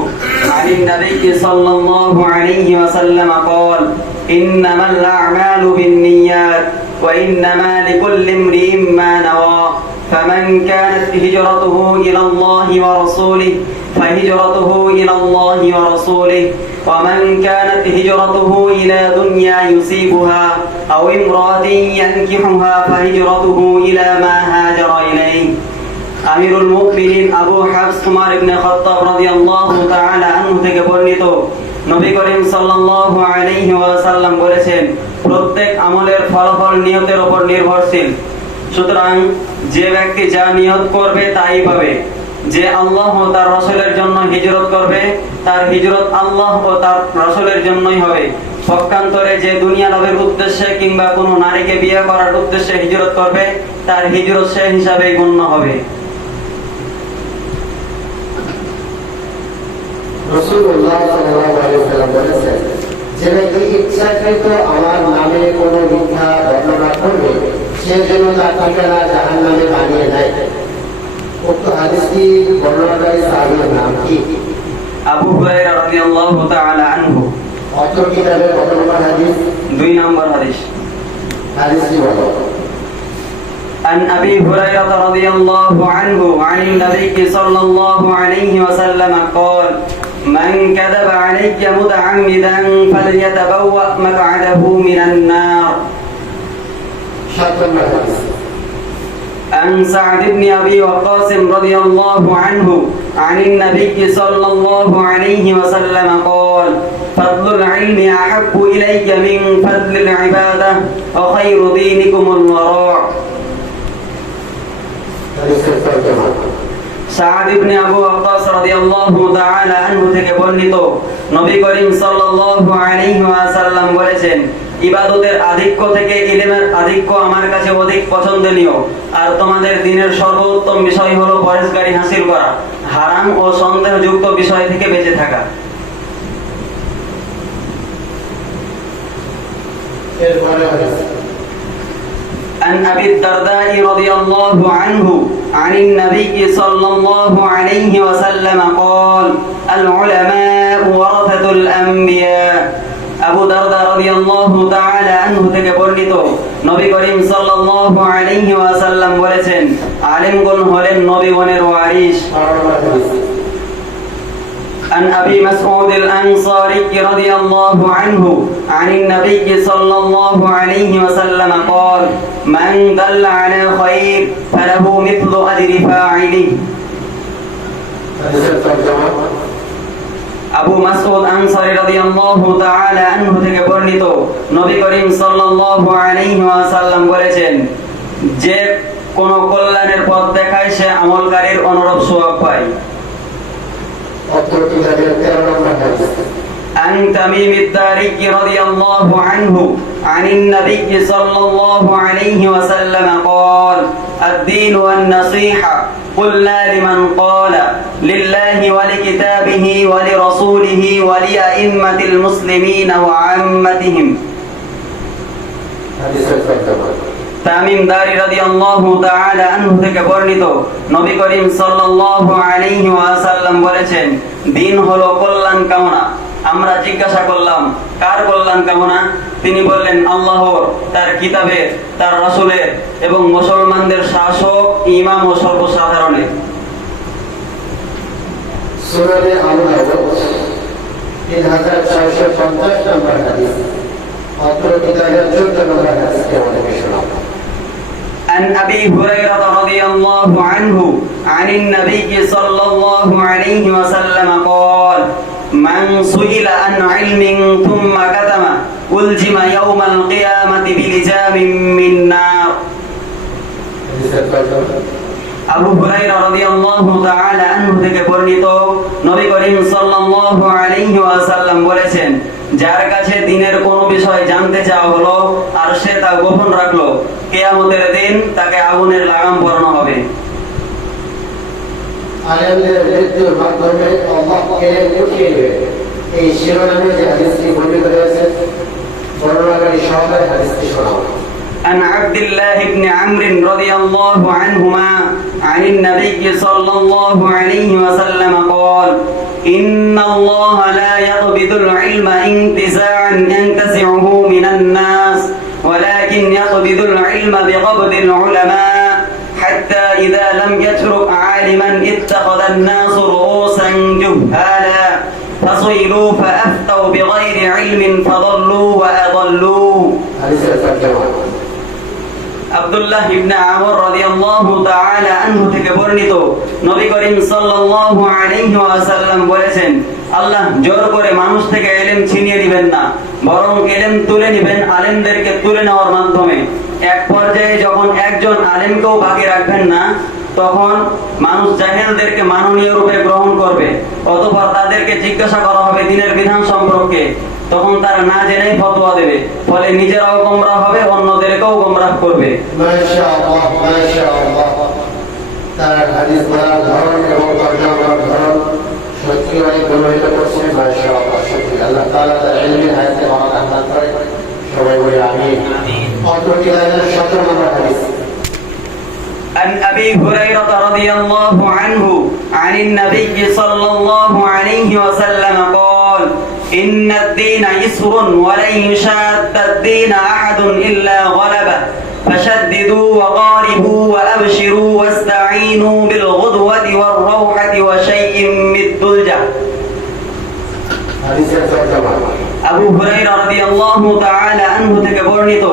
عن النبي صلى الله عليه وسلم قال إنما الأعمال بالنيات وإنما لكل امرئ ما نوى فمن كانت هجرته إلى الله ورسوله فهجرته إلى الله ورسوله ومن كانت هجرته إلى دنيا يصيبها أو امرأة ينكحها فهجرته إلى ما هاجر إليه আমিরুল মুমিনিন আবু হাফস উমর ইবনে খাত্তাব রাদিয়াল্লাহু তাআলা আনহু থেকে বর্ণিত নবী করিম সাল্লাল্লাহু আলাইহি ওয়াসাল্লাম বলেছেন প্রত্যেক আমলের ফলাফল নিয়তের উপর নির্ভরশীল। সুতরাং যে ব্যক্তি যা নিয়ত করবে তাই পাবে। যে আল্লাহ ও তার রাসূলের জন্য হিজরত করবে তার হিজরত আল্লাহ ও তার রাসূলের জন্যই হবে। পক্ষান্তরে যে দুনিয়া লাভের উদ্দেশ্যে কিংবা কোনো নারীকে বিয়ে করার উদ্দেশ্যে হিজরত করবে তার হিজরত সে হিসাবেই গণ্য হবে। রাসূলুল্লাহ সাল্লাল্লাহু আলাইহি ওয়াসাল্লাম বলেছেন যে ব্যক্তি ইচ্ছাকৃত আমার নামে কোনো মিথ্যা বর্ণনা করবে সে যেন তার ঠিকানা জাহান্নামে বানিয়ে নেয়। উক্ত হাদিসটি বর্ণনাকারী সাহাবীর নাম কি? আবু হুরায়রা রাদিয়াল্লাহু তাআলা আনহু। অত্র কিতাবের কত নম্বর হাদিস? 2 নম্বর হাদিস। হাদিসটি বলো। عن أبي هريرة رضي الله عنه عن النبي صلى الله عليه وسلم قال من كذب علي متعمدا فليتبوأ مقعده من النار. 7 নম্বর হাদিস। عن سعد بن أبي وقاص رضي الله عنه عن النبي صلى الله عليه وسلم قال فضل العلم أحب إلي من فضل العبادة وخير دينكم الورع. সাদ ইবনে আবু ওয়াক্কাস রাদিয়াল্লাহু তাআলা আনহু থেকে বর্ণিত নবী করিম সাল্লাল্লাহু আলাইহি ওয়াসাল্লাম বলেছেন ইবাদতের আধিক্য থেকে ইলমের আধিক্য আমার কাছে অধিক পছন্দনীয় আর তোমাদের দ্বীনের সর্বোত্তম বিষয় হলো পরহেজগারি হাসিল করা হারাম ও সন্দেহযুক্ত বিষয় থেকে বেঁচে থাকা। عن أبي الدرداء رضي الله عنه عن النبي صلى الله عليه وسلم قال العلماء ورثة الأنبياء. আবু দারদা রাদিয়াল্লাহু তাআলা আনহু থেকে বর্ণিত নবী করিম সাল্লাল্লাহু আলাইহি ওয়াসাল্লাম বলেছেন আলেমগণ হলেন নবীগণের ওয়ারিস। عن أبي مسعود الأنصاري رضي الله عنه عن النبي صلى الله عليه وسلم قال من دل على خير فله مثل أجر فاعله. হাদিসের তরজমা আবু মাসউদ আনসারী রাদিয়াল্লাহু তাআলা আনহু থেকে বর্ণিত, নবী করিম সাল্লাল্লাহু আলাইহি ওয়াসাল্লাম বলেছেন, যে কোন কল্যাণের পথ দেখায় সে আমলকারীর অনুরূপ সওয়াব পায়। অত্র কিতাবের 13 নম্বর হাদিস عن تميم الداري رضي الله عنه عن النبي صلى الله عليه وسلم قال: الدين والنصيحة. قلنا لمن قال: لله ولكتابه ولرسوله ولأئمة المسلمين وعامتهم. হাদিসের তরজমা তামিম দারি রাদিয়াল্লাহু তাআলা আনহু থেকে বর্ণিত, নবী করিম সাল্লাল্লাহু আলাইহি ওয়াসাল্লাম বলেছেন, দিন হলো কল্যাণ কামনা। আমরা জিজ্ঞাসা করলাম, কার কল্যাণ কামনা? তিনি বললেন, আল্লাহর, তার কিতাবের, তার রাসূলের এবং মুসলমানদের শাসক, ইমাম ও সর্বসাধারণের। সুনানে আবু দাউদ 3650 নম্বর হাদিস। অত্র কিতাবের 14 নম্বর হাদিসটি আমাদেরকে শোনাও। عن أبي هريرة رضي الله عنه عن النبي صلى الله عليه وسلم قال: من سئل عن علم ثم كتم ألجم يوم القيامة بلجام من نار. হাদিসের তরজমা আবু হুরায়রা রাদিয়াল্লাহু তাআলা আনহু থেকে বর্ণিত, নবী করিম সাল্লাল্লাহু আলাইহি ওয়াসাল্লাম বলেছেন, যার কাছে দ্বীনের কোনো বিষয় জানতে চাওয়া হলো আর সে তা গোপন রাখলো, কিয়ামতের দিন তাকে আগুনের লাগাম পরানো হবে। আলেমদের মৃত্যুর মাধ্যমে আল্লাহ এলেম উঠিয়ে নেবে, এই শিরোনামে যে হাদিসটি বর্ণিত হয়েছে, বর্ণনাকারী সহকারে হাদিসটি শোনাও। عن عبد الله بن عمرو رضي الله عنهما عن النبي صلى الله عليه وسلم قال: إن الله لا يقبض العلم انتزاعا ينتزعه من الناس ولكن يقبض العلم بقبض العلماء حتى إذا لم يترك عالما اتخذ الناس رؤوسا جهالا فسئلوا فأفتوا بغير علم فضلوا وأضلوا. হাদিসের তরজমা আব্দুল্লাহ ইবনে আমর রাদিয়াল্লাহু তাআলা আনহু থেকে বর্ণিত, নবী করিম সাল্লাল্লাহু আলাইহি ওয়াসাল্লাম বলেছেন, আল্লাহ জোর করে মানুষ থেকে ইলম ছিনিয়ে দিবেন না, বরং ইলম তুলে নেবেন আলেমদেরকে তুলে নেওয়ার মাধ্যমে। এক পর্যায়ে যখন একজন আলেমকেও বাকি রাখবেন না, তখন মানুষ জাহেলদেরকে মাননীয় রূপে গ্রহণ করবে। অতঃপর তাদেরকে জিজ্ঞাসা করা হবে দ্বীনের বিধান সম্পর্কে, তখন তারা না জেনেই ফতোয়া দেবে, ফলে নিজেরাও গোমরাহ হবে, অন্যদেরকেও গোমরাহ করবে। মাশাআল্লাহ, মাশাআল্লাহ। তার হাদিস বলার ধরন এবং তরজমার ধরন সত্যি অনেক প্রভাবিত করছে। মাশাআল্লাহ, সত্যি আল্লাহ তাআলা তার ইলমে হায়াতে বারাকাত দান করে। সবাই বলি আমিন। অত্র কিতাবের 17 নম্বর হাদিস عن أبي هريرة رضي الله عنه عن النبي صلى الله عليه وسلم قال: إن الدين يسر ولن يشاد الدين أحد إلا غلبه فشددوا وقاربوا وأبشروا واستعينوا بالغدوة والروحة وشيء من الدلجة. হাদিসের তরজমা আবু হুরায়রা রাদিয়াল্লাহু তাআলা আনহু থেকে বর্ণিত,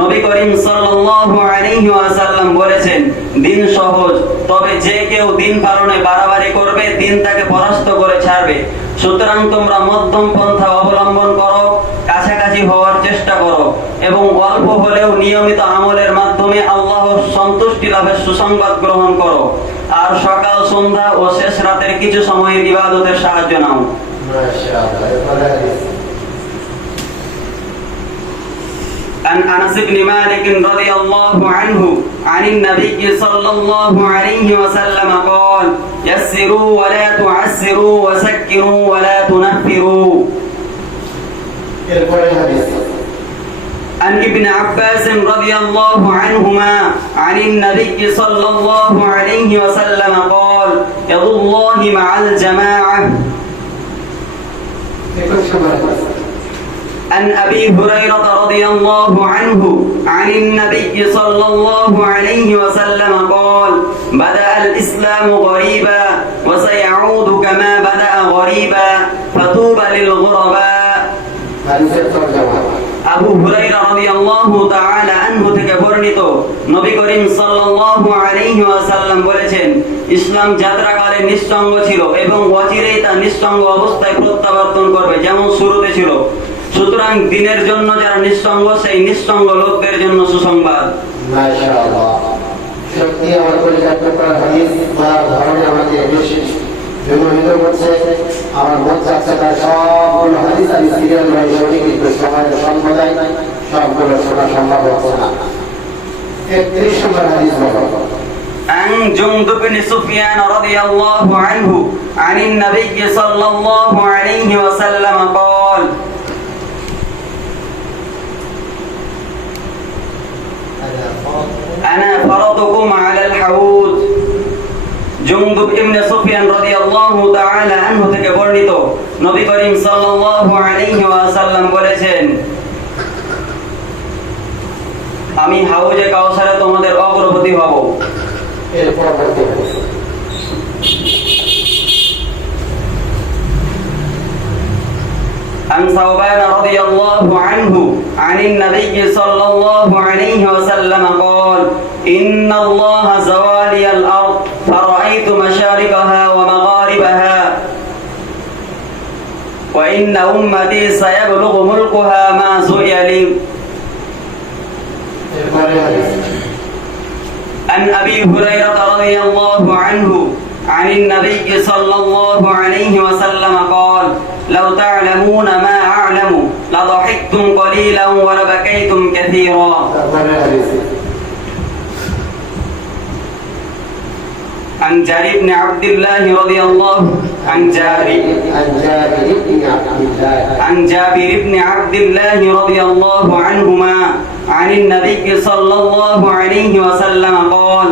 নবী করিম সাল্লাল্লাহু আলাইহি ওয়াসাল্লাম বলেছেন, দিন সহজ, তবে যে কেউ দিন পালনে বাড়াবাড়ি করবে, দিন তাকে পরাস্ত করে ছাড়বে। সুতরাং তোমরা মধ্যম পন্থা অবলম্বন করো, কাছাকাছি হওয়ার চেষ্টা করো এবং অল্প হলেও নিয়মিত আমলের মাধ্যমে আল্লাহর সন্তুষ্টি লাভের সুসংবাদ গ্রহণ করো। আর সকাল, সন্ধ্যা ও শেষ রাতের কিছু সময়ের ইবাদতের সাহায্য নাও। মাশাআল্লাহ। এরপরে হাদিস عن أنس بن مالك رضي الله عنه عن النبي صلى الله عليه وسلم قال: يسروا ولا تعسروا وسكروا ولا تنفروا. এরপরে হাদিস عن ابن عباس رضي الله عنهما عن النبي صلى الله عليه وسلم قال: يد الله مع الجماعة. 21 নম্বর হাদিস عن أبي هريرة رضي الله عنه عن النبي صلى الله عليه وسلم قال: بدأ الإسلام غريبا وسيعود كما بدأ غريبا فطوبى للغرباء. হাদিসের তরজমা আবু হুরায়রা রাদিয়াল্লাহু তাআলা আনহু থেকে বর্ণিত নবী করিম সাল্লাল্লাহু আলাইহি ওয়াসাল্লাম বলেছেন, ইসলাম যাত্রাকালে নিঃসঙ্গ ছিল এবং অচিরেই তা নিঃসঙ্গ অবস্থায় প্রত্যাবর্তন করবে, যেমন শুরুতে ছিল। সুতরাং দিনের জন্য যারা নিঃসঙ্গ, সেই নিঃসঙ্গ লোকদের জন্য সুসংবাদ। মাশাআল্লাহ, সত্যি আমার পরিকল্পনা হাদিস বা ধরনে আমাকে বেশি বিমোহিত করছে। আমার মন চাচ্ছে তার সবগুলো হাদিস আমি সিরিয়াল ভাই সঠিক কিন্তু সময়ের সম্প্রদায় সবগুলো শোনা সম্ভব হচ্ছে না। 31 নম্বর হাদিস বলো। عن جندب بن سفيان رضي الله عنه عن النبي صلى الله عليه وسلم قال: أنا فرضكم على الحوض। জুনদুব ইবনে সুফিয়ান রাদিয়াল্লাহু তাআলা আনহু থেকে বর্ণিত নবী করিম সাল্লাল্লাহু আলাইহি ওয়াসাল্লাম বলেছেন, আমি হাউজে কাউসারে তোমাদের অগ্রবর্তী হব। এর পরবর্তী عن ثوبان رضي الله عنه عن النبي صلى الله عليه وسلم قال: إن الله زوالي الأرض فرأيت مشارقها ومغاربها وإن أمتي سيبلغ ملكها ما زوي لي. عن أبي هريرة رضي الله عنه عن النبي صلى الله عليه وسلم قال: لو تعلمون ما أعلم لضحكتم قليلا ولبكيتم كثيرا. عن جابر بن عبد الله رضي الله عن جابر بن عبد الله رضي الله عنهما عن النبي صلى الله عليه وسلم قال: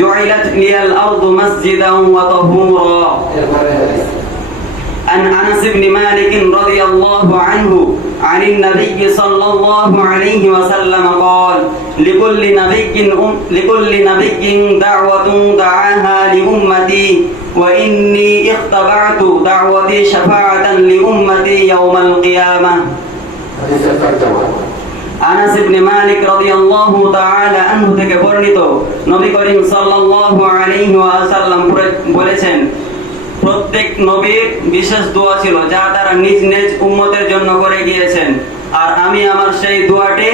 جعلت لي الأرض مسجدا وطهورا. عن أنس بن مالك رضي الله عنه عن النبي صلى الله عليه وسلم قال: لكل نبي دعوة دعاها لأمتي وإني اختبعت دعوتي شفاعة لأمتي يوم القيامة. আনাস ইবনে মালিক রাদিয়াল্লাহু তাআলা আনহু থেকে বর্ণিত নবী করিম সাল্লাল্লাহু আলাইহি ওয়াসাল্লাম বলেছেন, প্রত্যেক নবীর বিশেষ দোয়া ছিল যা তারা নিজ নিজ উম্মতের জন্য করে গিয়েছেন, আর আমি আমার সেই দোয়াটি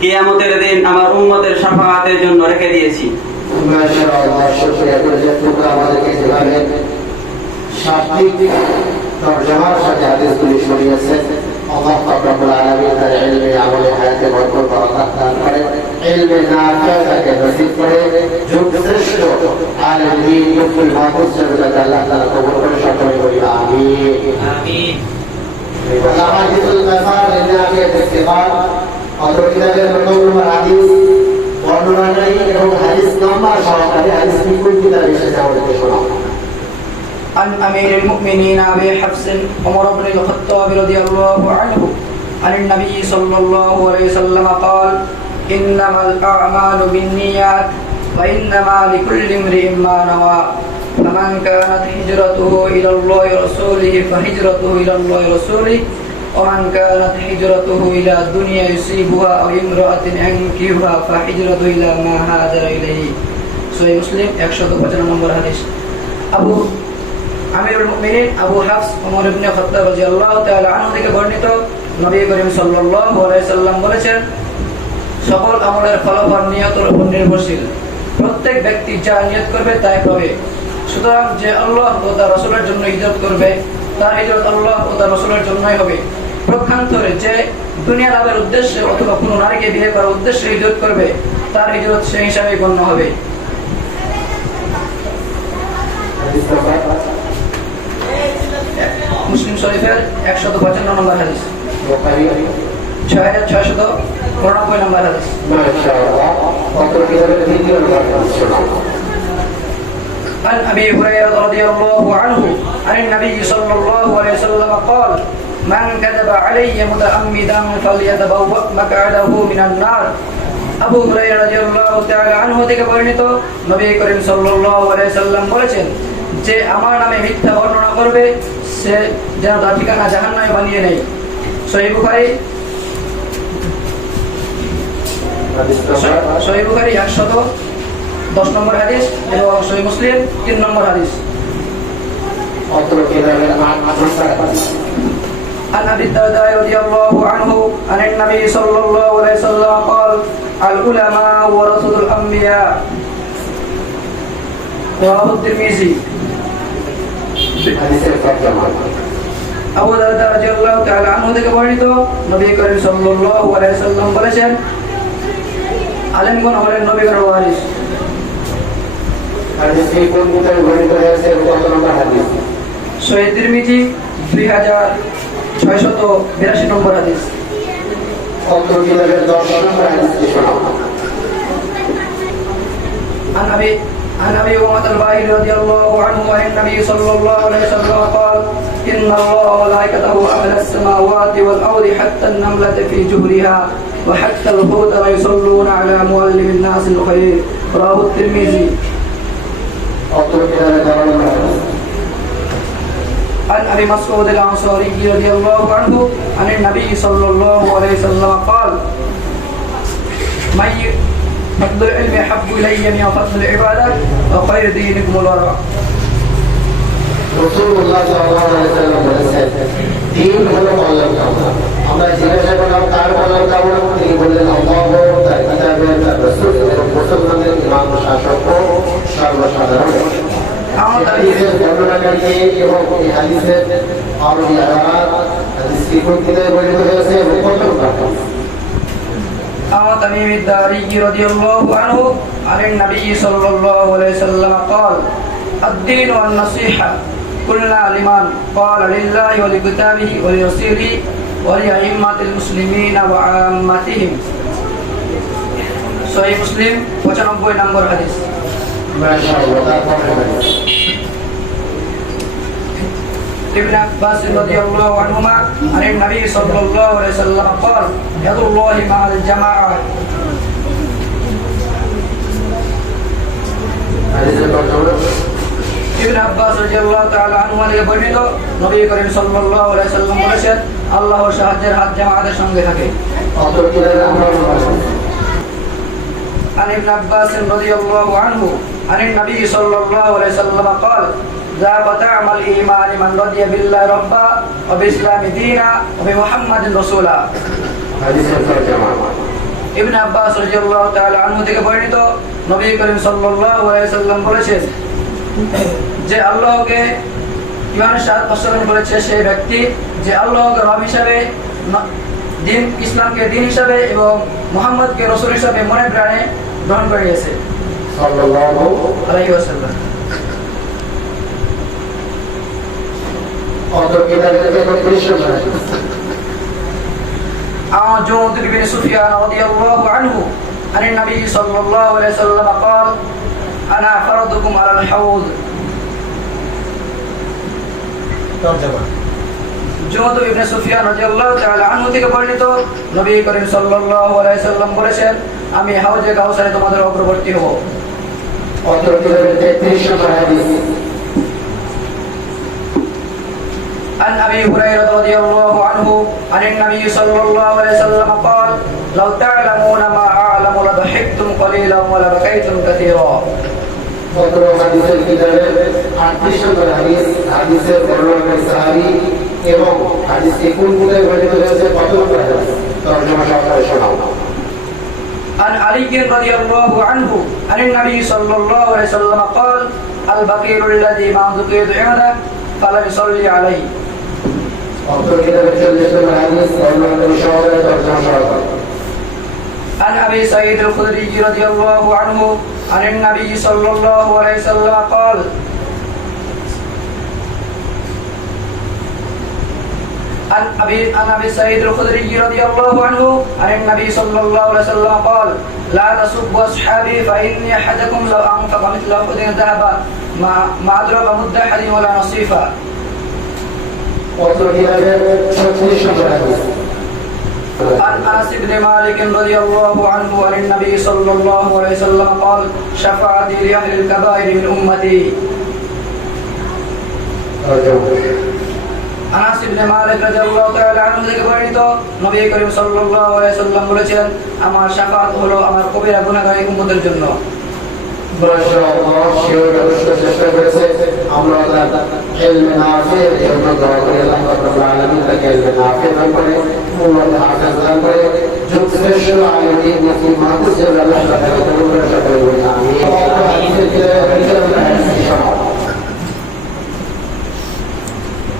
কিয়ামতের দিন আমার উম্মতের শাফাআতের জন্য রেখে দিয়েছি। মাশাআল্লাহ, শুকরিয়া করে যে তোমরা আমাদেরকে যেভাবে শাব্দিক তরজমার সাথে হাদিসগুলি শুনিয়েছেন, আল্লাহ রাব্বুল আলামিন তার ইলমে আমলে হায়াতে ভরপুর বরকত দান করে, ইলমে নাফি তাকে নসিব করে, যুগশ্রেষ্ঠ আলেম দ্বীন মুফতি মাহফুজ সাহেবকে আল্লাহ তাআলা কবুল করে, সকলে বলি আমিন আমিন। হাদিসুল মাসার লিনাফিয়াত ইস্তিফাদ অথবা কিতাবের নতুন হাদিস বর্ণনাকারী এবং হাদিস নাম্বার সহকারে হাদিস কোন কিতাবে এসেছে আমাদেরকে শোনাও। عن أمير المؤمنين أبي حفص عمر بن الخطاب رضي الله عنه عن النبي صلى الله عليه وسلم قال: إنما الأعمال بالنيات وإنما لكل امرئ ما نوى فمن كانت هجرته إلى الله ورسوله فهجرته إلى الله ورسوله ومن كانت هجرته إلى دنيا يصيبها أو امرأة ينكحها فهجرته إلى ما هاجر إليه. সহিহ মুসলিম 155 নম্বর হাদিস। আমিরুল মুমিনিন আবু হাফস ওমর ইবনে খাত্তাব রাদিয়াল্লাহু তাআলা আনহু থেকে বর্ণিত নবী করিম সাল্লাল্লাহু আলাইহি সাল্লাম বলেছেন, সকল আমলের ফলাফল নিয়তের উপর নির্ভরশীল। প্রত্যেক ব্যক্তি যা নিয়ত করবে তাই পাবে। সুতরাং যে আল্লাহ ও তার রাসূলের জন্য হিজরত করবে, তার হিজরত আল্লাহ ও তার রাসূলের জন্যই হবে। পক্ষান্তরে যে দুনিয়া লাভের উদ্দেশ্যে অথবা কোনো নারীকে বিয়ে করার উদ্দেশ্যে হিজরত করবে, তার হিজরত সেই হিসাবে গণ্য হবে। মুসলিম শরীফের 155 নম্বর হাদিস, বুখারী 6699 নম্বর হাদিস। মাশাআল্লাহ, কত কিতাবের দ্বিতীয় নম্বর হাদিস শোনাও। عن أبي هريرة رضي الله عنه عن النبي صلى الله عليه وسلم قال: من كذب علي متعمدا فليتبوأ مقعده من النار. আবু হুরায়রা রাদিয়াল্লাহু তাআলা আনহু থেকে বর্ণিত নবী করিম সাল্লাল্লাহু আলাইহি সাল্লাম বলেছেন, যে আমার নামে মিথ্যা বর্ণনা করবে সে যেন তার ঠিকানা জাহান্নামে বানিয়ে নেয়। সহিহ বুখারী হাদিস নাম্বার সহিহ বুখারী 110 নম্বর হাদিস এবং সহিহ মুসলিম 3 নম্বর হাদিস। অত্র কিতাবের 8 নম্বর হাদিস। عن ابي الدرداء رضي الله عنه عن النبي صلى الله عليه وسلم قال العلماء ورثة الانبياء رواه الترمذي। হাদিসের তরজমা আবু দারদা রাদিয়াল্লাহু তাআলা আনহু থেকে বর্ণিত, নবী করিম সাল্লাল্লাহু আলাইহি ওয়াসাল্লাম বলেছেন, আলেমগণ হলেন নবীগণের ওয়ারিস। হাদিসটি কোন কিতাবে বর্ণিত হয়েছে কত নম্বর হাদিস? সহিহ তিরমিজি 2682 নম্বর হাদিস। অত্র কিতাবের 10 নম্বর হাদিসটি শোনাও। عن ابي امامه الباهلي رضي الله عنه عن النبي صلى الله عليه وسلم قال ان الله وملائكته اهل السماوات والارض حتى النمله في جهرها وحتى الحوت لا يصلون على معلم الناس الخير رواه الترمذي। অত্র কিতাবের 12 নম্বর হাদিস। عن ابي مسعود الانصاري رضي الله عنه عن النبي صلى الله عليه وسلم قال فضل العلم احب الي من فضل العباده وخير دينكم الورع। রাসূলুল্লাহ সাল্লাল্লাহু আলাইহি ওয়াসাল্লাম বলেছেন, দিন হলো আল্লাহর কালাম। আমরা জিজ্ঞাসা করলাম কার আল্লাহর কালাম? তিনি বললেন আল্লাহ, তার কিতাবের, তার রাসূল এবং মুসলমানদের ইমাম, শাসক ও সর্বসাধারণ। হাদিসের বর্ণনাকারী এবং এই হাদিসের আরবি আয়াত হাদিসটি কোন কিতাবে বর্ণিত হয়েছে এবং কত নম্বর হাদিস? عن تميم الداري رضي الله عنه عن النبي صلى الله عليه وسلم قال الدين والنصيحة قلنا لمن قال لله ولكتابه ولرسوله ولأئمة المسلمين وعامتهم। সহিহ মুসলিম 95 নম্বর হাদিস। মাশাআল্লাহ, তারপর হাদিস। ابن عباس رضي الله عنهما عن النبي صلى الله عليه وسلم قال يد الله مع الجماعة। হাদিসের তরজমা ইবনে আব্বাস রাদিয়াল্লাহু তাআলা আনহু থেকে বর্ণিত, নবী করিম সাল্লাল্লাহু আলাইহি ওয়াসাল্লাম বলেছেন, আল্লাহর সাহায্যের হাত জামাতের সঙ্গে থাকে। অত্র কিতাবের 18 নম্বর হাদিস। عن ابن عباس رضي الله عنه عن النبي صلى الله عليه وسلم قال ذاق طعم الإيمان من رضي بالله ربا وبالإسلام دينا وبمحمد رسولا। হাদিসের তরজমা ইবনে আব্বাস রাদিয়াল্লাহু তাআলা আনহু থেকে বর্ণিত, নবী করিম সাল্লাল্লাহু আলাইহি ওয়াসাল্লাম বলেছেন, যে আল্লাহকে ঈমানের সাথে প্রচলন করেছে সেই ব্যক্তি যে আল্লাহকে রব হিসাবে, দিন ইসলামকে দিন হিসাবে এবং মুহাম্মদকে রাসূল হিসাবে মনে প্রাণে গ্রহণ করে নিয়েছে সাল্লাল্লাহু আলাইহি ওয়াসাল্লাম। অত্র কিতাবের 33 নম্বর হাদিস। عن جند بن سفيان رضي الله عنه عن النبي صلى الله عليه وسلم قال أنا فرضكم على الحوض। তরজমা জুমদ ইবনে সুফিয়ান রাদিয়াল্লাহু তাআলা আনহু থেকে বর্ণিত, নবী করিম সাল্লাল্লাহু আলাইহি ওয়াসাল্লাম বলেছেন, আমি হাউজে কাউসারে তোমাদের অগ্রবর্তী হব। অত্র কিতাবের 33 নম্বর হাদিস। عن أبي هريرة رضي الله عنه عن النبي صلى الله عليه وسلم قال لو تعلمون ما أعلم لضحكتم قليلا ولبكيتم كثيرا। অত্র হাদিসের কিতাবের 38 নম্বর হাদিস। হাদিসের বর্ণনাকারী সাহাবী এবং হাদিসটি কোন কিতাবে বর্ণিত হয়েছে কত নম্বর হাদিস? তরজমা সহকারে শোনাও। عن علي رضي الله عنه عن النبي صلى الله عليه وسلم قال البخيل الذي ما ذكر عنده فلم يصلي عليه। অত্র কিতাবের 40 নম্বর হাদিস। বর্ণনাকারী সহকারে তরজমা সহকারে। عن ابي سعيد الخدري رضي الله عنه عن النبي صلى الله عليه وسلم قال عن ابي سعيد الخدري رضي الله عنه عن النبي صلى الله عليه وسلم قال لا تسبوا اصحابي فاني احدكم لو انفق مثل احد ذهبا ما ادرك مد احد ولا نصيفا। অত্র কিতাবের 36 নম্বর হাদিস। عن انس بن مالك رضي الله عنه عن النبي صلى الله عليه وسلم قال شفاعتي لاهل الكبائر من امتي। আনাস ইবনে মালিক রাদিয়াল্লাহু তাআলা আনহু থেকে বর্ণিত নবী করিম সাল্লাল্লাহু আলাইহি সাল্লাম বলেছেন, আমার শাফাআত হলো আমার কবিরা গুনাহগারী উম্মতের জন্য। মাশাআল্লাহ, সেও যথেষ্ট চেষ্টা করেছে। আমরা তার ইলমে নাফির জন্য দোয়া করি, আল্লাহ রাব্বুল আলামিন তাকে ইলমে নাফির দান করে, উম্মত হাফেজ দান করে, যুগ শ্রেষ্ঠ আলেমী মুসলিম মাহফুজ যেন আল্লাহ তাআলা কবুল করে সকলে বলি আমিন।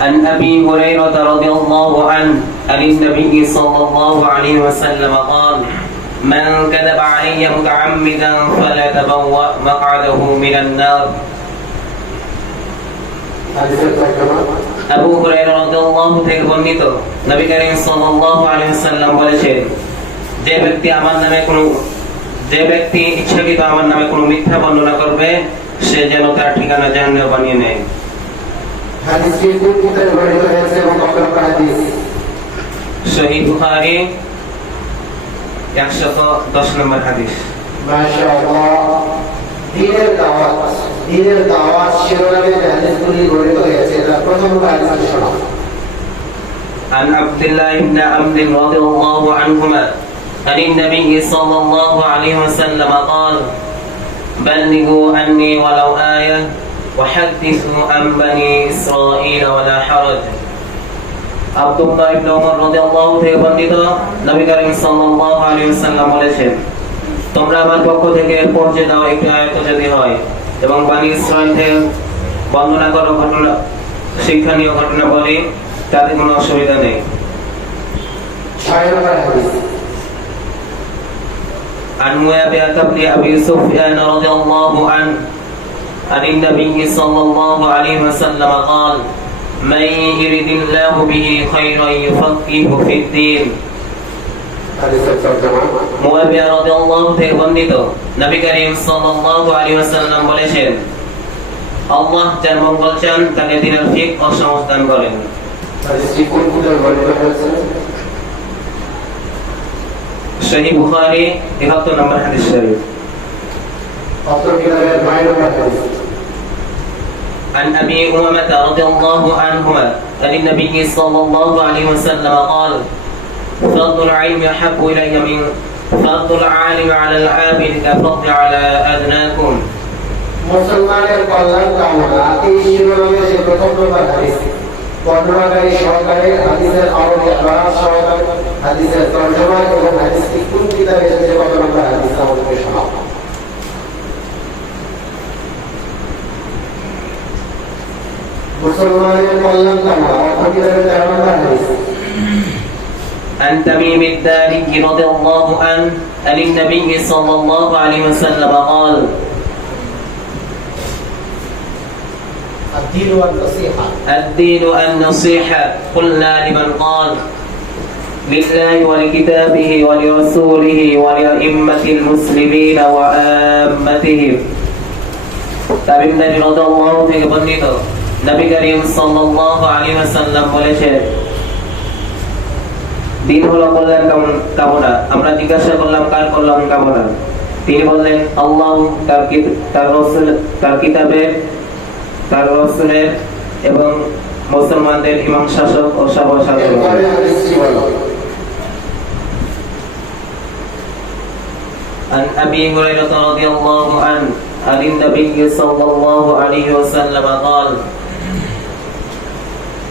عن أبي هريرة رضي الله عنه عن النبي صلى الله عليه وسلم قال: من كذب علي متعمدا فليتبوأ مقعده من النار. আবু হুরায়রা রাদিয়াল্লাহু থেকে বর্ণিত, নবী করিম সাল্লাল্লাহু আলাইহি ওয়াসাল্লাম বলেছেন, যে ব্যক্তি ইচ্ছাকৃত আমার নামে কোনো মিথ্যা বর্ণনা করবে, সে যেন তার ঠিকানা জাহান্নামে বানিয়ে নেয়। হাদিসটি কোন কিতাবে বর্ণিত হয়েছে এবং কত হাদিস? সহিহ বুখারী 110 নম্বর হাদিস। মাশাআল্লাহ, দ্বীনের দাওয়াত শিরোনামে যে হাদিসগুলি বর্ণিত হয়েছে, তার প্রথম হাদিস শোনাও। عن عبد الله بن عمرو رضي الله عنهما عن النبي صلى الله عليه وسلم قال: بلغوا عني ولو آية وحدثوا عن بني إسرائيل ولا حرج. আব্দুল্লাহ ইবনে ওমর রাদিয়াল্লাহু থেকে বর্ণিত, নবী করিম সাল্লাল্লাহু আলাইহি ওয়াসাল্লাম বলেছেন, তোমরা আমার পক্ষ থেকে পৌঁছে দাও একটি আয়াত যদি হয়, এবং বনী ইসরাঈল থেকে বর্ণনা করো ঘটনা, শিক্ষণীয় ঘটনা বলি, তাতে কোনো অসুবিধা নেই। 6 নম্বর হাদিস। عن معاوية بن أبي سفيان رضي الله عنه عن النبي صلى الله عليه وسلم قال: من يرد الله به خيرا يفقهه في الدين. হাদিসের তরজমা। মুআবিয়া রাদিয়াল্লাহু থেকে বর্ণিত, নবী করিম সাল্লাল্লাহু আলাইহি ওয়াসাল্লাম বলেছেন, আল্লাহ যার মঙ্গল চান তাকে দ্বীনের ফিকহ ও সমঝ দান করেন। হাদিসটি কোন কিতাবে বর্ণিত হয়েছে? সহিহ বুখারী 71 নম্বর হাদিস শরীফ। কত কিতাবে 9 নম্বর হাদিস। عن أبي أمامة رضي الله عنهما عن النبي صلى الله عليه وسلم قال: فضل العلم أحب إلي من فضل العالم على العابد كفضل على أدناكم. মুসলমানের কল্যাণ কামনা, এই শিরোনামে যে প্রথম নম্বর হাদিস, বর্ণনাকারী সহকারে হাদিসের আরবি ইবারাত সহকারে হাদিসের তরজমা এবং হাদিসটি কোন কিতাবে এসেছে কত নম্বর হাদিস আমাদেরকে শোনাও। মুসলমানের কল্যাণ কামনা, অর্থ কিতাবে 13 নম্বর হাদিস। عن تميم الداري رضي الله عنه عن النبي صلى الله عليه وسلم قال: الدين والنصيحة. الدين النصيحة. قلنا لمن قال: لله ولكتابه ولرسوله ولأئمة المسلمين وآمتهم. তামিম দারি রাদিয়াল্লাহু থেকে বর্ণিত, নবী করিম সাল্লাল্লাহু আলাইহি ওয়াসাল্লাম বলেছেন, দিন হলো কল্যাণ কামনা। আমরা জিজ্ঞাসা করলাম, কার কল্যাণ কামনা? তিনি বললেন, আল্লাহ, তার রাসূল, তার কিতাবের, তার রাসূলের এবং মুসলমানদের ইমাম শাসক ও সর্বসাধারণ। عن أبي هريرة رضي الله عنه عن النبي صلى الله عليه وسلم قال: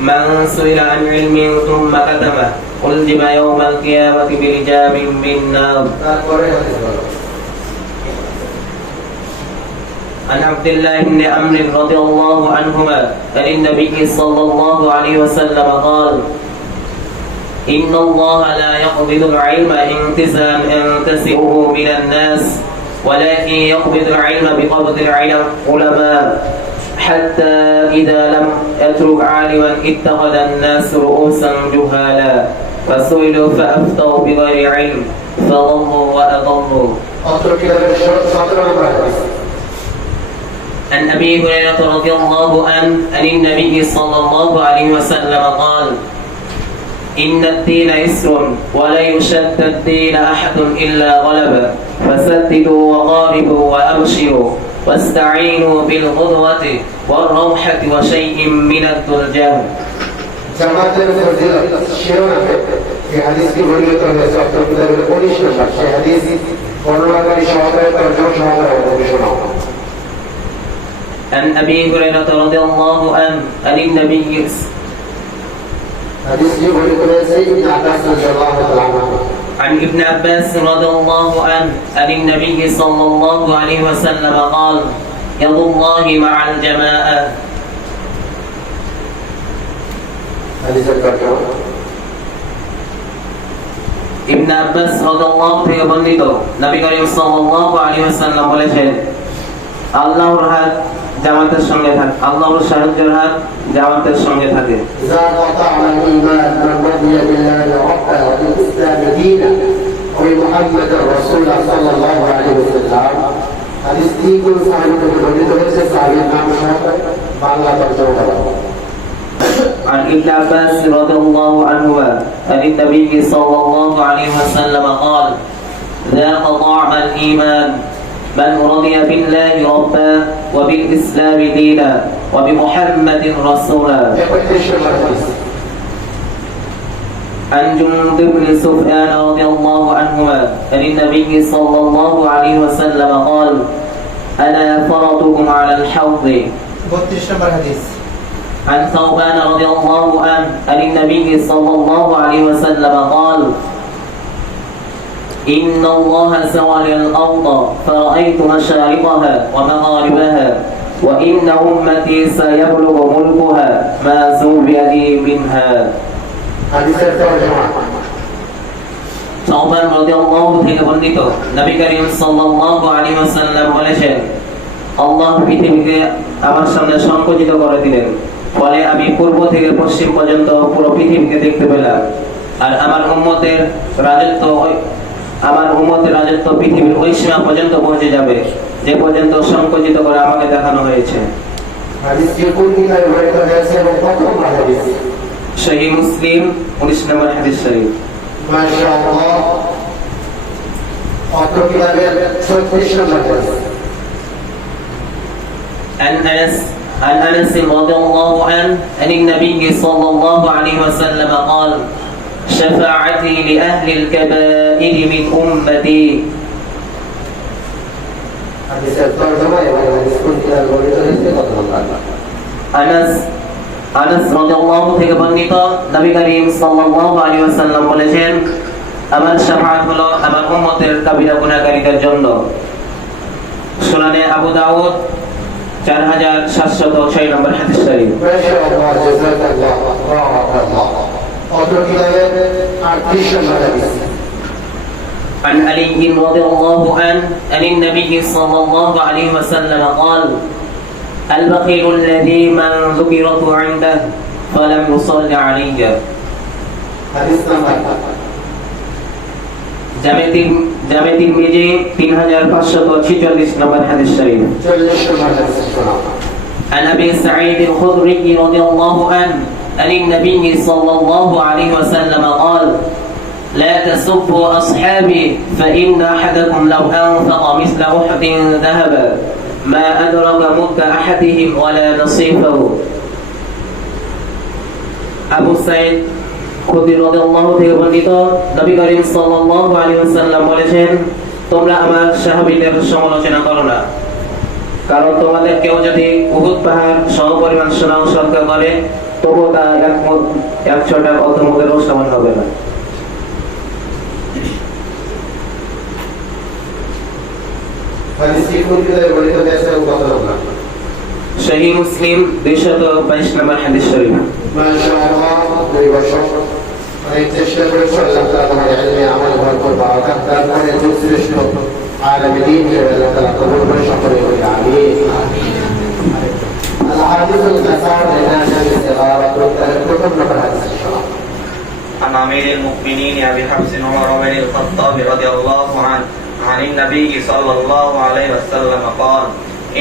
من سئل عن علم ثم كتمه ألزم يوم القيامة بلجام من نار. عن عبد الله بن عمرو رضي الله عنهما عن النبي صلى الله عليه وسلم قال: إن الله لا يقبض العلم انتزاعا ينتزعه من الناس ولكن يقبض العلم بقبض العلماء حتى إذا لم يترك عالما اتخذ الناس رؤوسا جهالا فسئلوا فأفتوا بغير علم فضلوا وأضلوا. عن أبي هريرة رضي الله عنه عن النبي صلى الله عليه وسلم قال: إن الدين يسر ولا يشد الدين أحد إلا غلبه فسددوا وقاربوا وأبشروا واستعينوا بالغدوة والروحة وشيء من الدلجان. জামাতের ফজিলত শিরোনামে এই হাদিসটি বর্ণিত হয়েছে অত্যন্ত 19 নম্বর। সেই হাদিস বর্ণনাকারী সহকারী তর্জমা সহকারে শোনাও। عن أبي هريرة رضي الله عنه عن النبي হাদিসটি বর্ণিত হয়েছে ইবনে আব্বাস রাদিয়াল্লাহু তাআলা আনহু। عن ابن عباس رضي الله عنه عن النبي صلى الله عليه وسلم قال يد الله مع الجماعة হাদিসের তর্জমা ইবনে আব্বাস রাদিয়াল্লাহু থেকে বর্ণিত নবী করিম সাল্লাল্লাহু আলাইহি ওয়াসাল্লাম বলেছেন আল্লাহর হাত জামাতের সঙ্গে থাকে, আল্লাহর সাহায্যের হাত জামাতের সঙ্গে থাকে। إذا قطعنا الإيمان من رضي بالله ربا وبالإسلام دينا وبمحمد رسولا صلى الله عليه وسلم হাদিসটি কোন সাহাবী থেকে বর্ণিত হয়েছে? সাহাবীর নাম সহ বাংলা তর্জমা করা। عن ابن عباس رضي الله عنهما عن النبي صلى الله عليه وسلم قال ذاق طعم الإيمان من رضي بالله ربا وبالإسلام دينا وبمحمد رسولا عن جندب بن سفيان رضي الله عنهما عن النبي صلى الله عليه وسلم قال أنا فرطكم على الحوض 32 নম্বর হাদিস। عن ثوبان رضي الله عنه عن النبي صلى الله عليه وسلم قال إن الله سوى الأرض فرأيت مشارقها ومغاربها وإن أمتي سيبلغ ملكها ما زوي لي منها হাদিসের তর্জমা ثوبان رضي الله থেকে বর্ণিত নবী করিম সাল্লাল্লাহু আলাইহি ওয়াসাল্লাম বলেছেন আল্লাহ পৃথিবীকে আমার সামনে সংকুচিত করে দিলেন, ফলে আমি পূর্ব থেকে পশ্চিম পর্যন্ত পুরো পৃথিবীকে দেখতে পেলাম। আর আমার উম্মতের রাজত্ব পৃথিবীর ওই সীমা পর্যন্ত পৌঁছে যাবে যে পর্যন্ত সংকুচিত করে আমাকে দেখানো হয়েছে। হাদিসটি কোন কিতাবে বর্ণিত হয়েছে এবং কত নম্বর হাদিস? সহিহ মুসলিম 19 নম্বর হাদিস শরীফ। মাশাআল্লাহ। অত্র কিতাবের 36 নম্বর হাদিস। عن أنس رضي الله عنه عن النبي صلى الله عليه وسلم قال شفاعتي لأهل الكبائر من أمتي হাদিসের তর্জমা এবং হাদিস কোন কিতাবে বর্ণিত হয়েছে কত নম্বর? আনাস রাদিয়াল্লাহু থেকে বর্ণিত নবী করিম সাল্লাল্লাহু আলাইহি ওয়াসাল্লাম বলেছেন আমার শাফাআত হলো আমার উম্মতের কাবিরা গুনাহগারীদের জন্য। সুনানে আবু দাউদ 4706 নম্বর হাদিস শরীফ। মাশাআল্লাহ, জাযাকাল্লাহ, বারাকাল্লাহ। অত্র কিতাবের 38 নম্বর হাদিস। عن علي رضي الله عنه عن النبي صلى الله عليه وسلم قال البخيل الذي من ذكرت عنده فلم يصل علي হাদিস নাম্বার জামে তিরমিজি 3546 নম্বর হাদিস শরীফ। 40 নম্বর হাদিস শোনাও। عن ابي سعيد الخدري رضي الله عنه عن النبي صلى الله عليه وسلم قال لا تسبوا أصحابي فإن أحدكم لو أنفق مثل أحد ذهبا ما أدرك مد أحدهم ولا نصيفه আবু সাইদ খুদরি রাদিয়াল্লাহু থেকে বর্ণিত নবী করিম সাল্লাল্লাহু আলাইহি ওয়াসাল্লাম বলেছেন তোমরা আমার সাহাবীদের সমালোচনা করো না, কারণ তোমাদের কেউ যদি উহুদ পাহাড় সমপরিমাণ সোনা উৎসর্গ করে তবু তা 100টা অর্ধমুদ্রারও সমান হবে না। হাদিসটি কোন কিতাবে বর্ণিত হয়েছে এবং কত নম্বর? সহিহ মুসলিম 222 নম্বর হাদিস শরীফ। মাশাআল্লাহ, দুই বছর অনেক চেষ্টা করেছি আল্লাহ তাআলা তোমার ইলমে আমল বরকত বারাকাত দান করে শ্রেষ্ঠ আলেম দ্বীন হিসেবে আল্লাহ তাআলা কবুল করে সকলে বলি আমিন। আল হাদিসুল কাসার লিনাজাল ইসতিগারাত প্রথম নম্বর হাদিস শোনাও। عن أمير المؤمنين أبي حفص عمر بن الخطاب رضي الله عنه عن النبي صلى الله عليه وسلم قال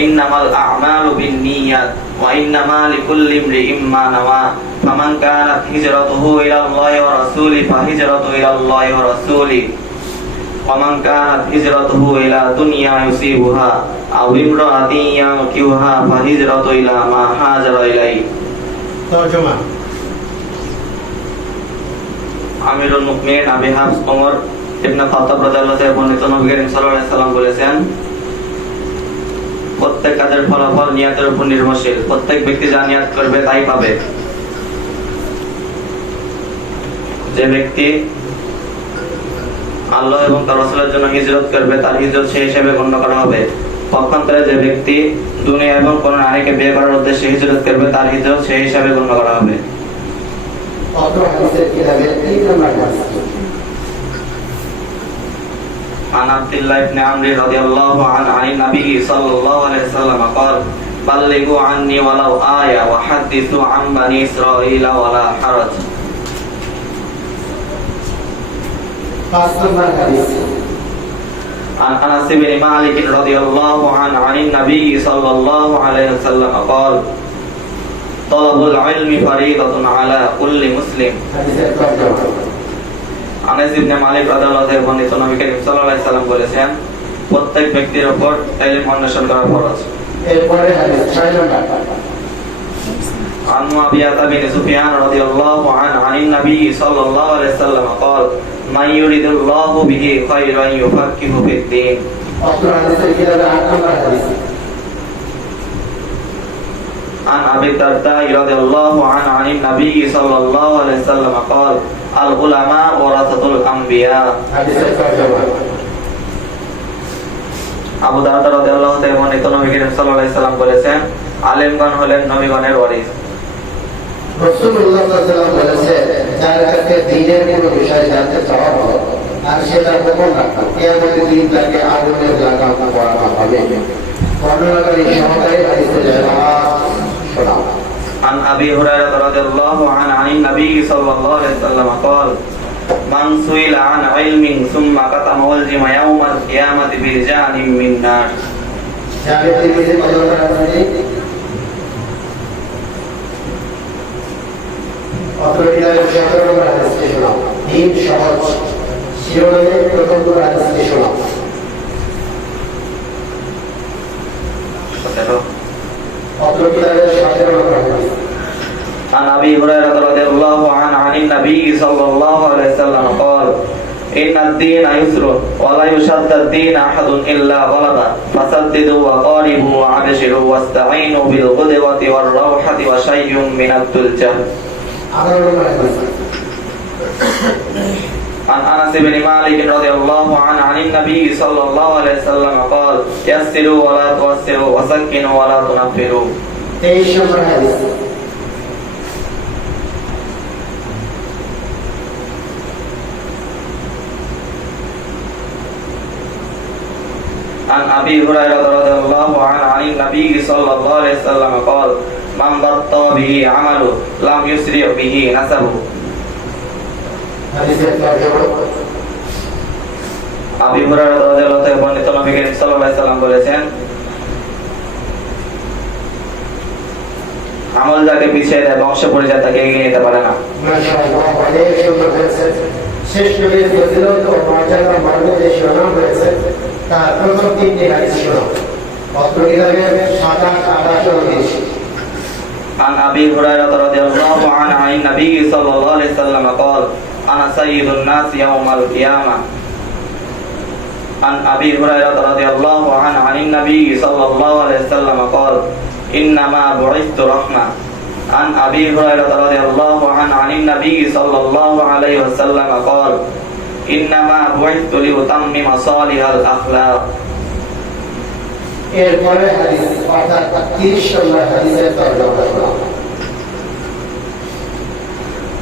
إنما الأعمال بالنيات وإنما لكل امرئ ما نوى فمن كانت هجرته إلى الله ورسوله فهجرته إلى الله ورسوله ومن كانت هجرته إلى دنيا يصيبها أو امرأة ينكحها فهجرته إلى ما هاجر إليه তরজমা আমিরুল মুমিনিন আবি হাফস ওমর ইবনে খাত্তাব রাদিয়াল্লাহু তাআলা বর্ণিত নবী করিম সাল্লাল্লাহু আলাইহি সাল্লাম বলেছেন, প্রত্যেক কাজের ফলাফল নিয়তের উপর নির্ভরশীল। প্রত্যেক ব্যক্তি যা নিয়ত করবে তাই পাবে। যে ব্যক্তি আল্লাহ এবং তার রাসূলের জন্য হিজরত করবে তার হিজরত সেই হিসেবে গণ্য করা হবে। পক্ষান্তরে যে ব্যক্তি দুনিয়া এবং কোন নারীকে বিয়ে করার উদ্দেশ্যে হিজরত করবে তার হিজরত সেই হিসেবে গণ্য করা হবে। অত্র হাদিসের কিতাবের 3 নম্বর হাদিস। عن عبد الله بن عمرو رضي الله عنه عن النبي صلى الله عليه وسلم قال بلغوا عني ولو آية وحدثوا عن بني إسرائيل ولا حرج. 5 নম্বর হাদিস। عن أنس بن مالك رضي الله عنه عن النبي صلى الله عليه وسلم قال طلب العلم فريضة على كل مسلم. হাদিসের তরজমা। আনাস ইবনে মালিক রাদিয়াল্লাহু তাআলা বর্ণিত নবী করিম সাল্লাল্লাহু আলাইহি সাল্লাম বলেছেন, প্রত্যেক ব্যক্তির উপর ইলম অন্বেষণ করা ফরজ। এরপরে হাদিস 6 নম্বর। عن معاوية بن سفيان رضي الله عنه عن النبي صلى الله عليه وسلم قال من يريد الله به خيرا يفقهه في الدين. অত্র হাদিসের কিতাবের 8 নম্বর হাদিস। عن أبي الدرداء رضي الله عنه عن النبي صلى الله عليه وسلم قال العلماء ورثة الأنبياء. হাদিসের তরজমা। আবু দারদা রাদিয়াল্লাহু তাআলা বর্ণিত নবী করিম সাল্লাল্লাহু আলাইহি সাল্লাম বলেছেন, আলেমগণ হলেন নবীগণের ওয়ারিস। রাসূলুল্লাহ সাল্লাল্লাহু আলাইহি ওয়াসাল্লাম যার কাছে দ্বীনের কোনো বিষয় জানতে চাওয়া হলো আর সেটা গোপন রাখা, কিয়ামতের দিন তাকে আগুনের লাগাম পড়ানো হবে। বর্ণনাকারী সহকারী হাদিসের জামাত শোনাও। عن أبي هريرة رضي الله عنه عن النبي صلى الله عليه وسلم قال من سئل عن علم ثم كتمه ألزم يوم القيامة بلجان من نار. জামিয়া তিরমিজি মাযমুন হাদিস। অত্র কিতাবের 17 নম্বর হাদিসটি শোনাও। দিন সহজ শিরোনামে প্রথম দুটো হাদিসটি শোনাও। অত্র কিতাবের 17 নম্বর হাদিস। عن أبي هريرة رضي الله عنه عن النبي صلى الله عليه وسلم قال إن الدين يسر ولا يشد الدين أحد إلا غلبه فسددوا وقاربوا وعبشروا واستعينوا بالغدوة والروحة وشيء من الدلجة. 18 নম্বর হাদিস। عن أنس بن مالك رضي الله عنه عن النبي صلى الله عليه وسلم قال يسروا ولا توسروا وسكنوا ولا تنفروا. 23 নম্বর হাদিস। عن أبي هريرة رضي الله عنه عن النبي صلى الله عليه وسلم قال من بطأ به عمله لم يسرع به نسبه. হাদিসের তরজমা। আবু হুরায়রা রাদিয়াল্লাহু তাআলা বর্ণিত নবী করিম সাল্লাল্লাহু আলাইহি সাল্লাম বলেছেন, আমল যাকে পিছিয়ে দেয় বংশ পরিচয় তাকে এগিয়ে নিতে পারে না। মাশাআল্লাহ, অনেক সুন্দর হয়েছে। শেষ নবীর ফজিলত ও মর্যাদা বর্ণনা যে শোনা হয়েছে তার প্রথম 3টি হাদিস শোনাও। অত্র কিতাবের 27, 28 ও 29। عن أبي هريرة رضي الله عنه عن النبي صلى الله عليه وسلم قال أنا سيد الناس يوم القيامة. عن أبي هريرة رضي الله عنه عن النبي صلى الله عليه وسلم قال إنما بعثت رحمة. عن أبي هريرة رضي الله عنه عن النبي صلى الله عليه وسلم قال إنما بعثت لأتمم صالح الأخلاق. এরপরে হাদিস অর্থাৎ 30 নম্বর হাদিসের তরজমা শোনাও।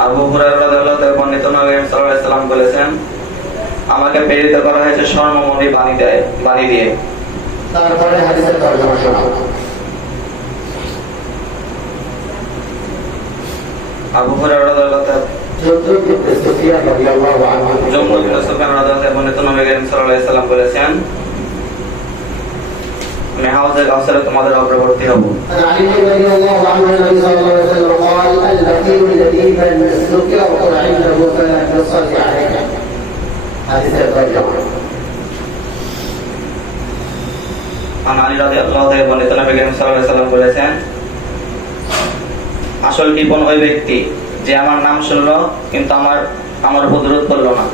আবু হুরায়রা রাদিয়াল্লাহু তাআলা বর্ণিত নবী সাল্লাল্লাহু আলাইহি সাল্লাম বলেছেন, আমাকে প্রেরিত করা হয়েছে স্বর্ণমণি বাণী দিয়ে। তারপরে হাদিসের তরজমা শোনাও। আবু হুরায়রা রাদিয়াল্লাহু তাআলা জুমরুদ ইবনে সুফিয়ান রাদিয়াল্লাহু আনহু। জুমরুদ ইবনে সুফিয়ান রাদিয়াল্লাহু তাআলা বর্ণিত নবী সাল্লাল্লাহু আলাইহি সাল্লাম বলেছেন, আমি হাউজে কাউসারে তোমাদের অগ্রবর্তী হব। عن علي رضي الله عنه النبي صلى الله عليه وسلم قال البخيل الذي من ذكرت عنده فلا يصلي عليه. حديث الترجمة. عن علي رضي الله تعالى বর্ণিত নবী সাল্লাল্লাহু আলাইহি সাল্লাম বলেছেন, আসল কৃপণ ওই ব্যক্তি যে আমার নাম শুনলো কিন্তু আমার আমার প্রতিরোধ করলো না।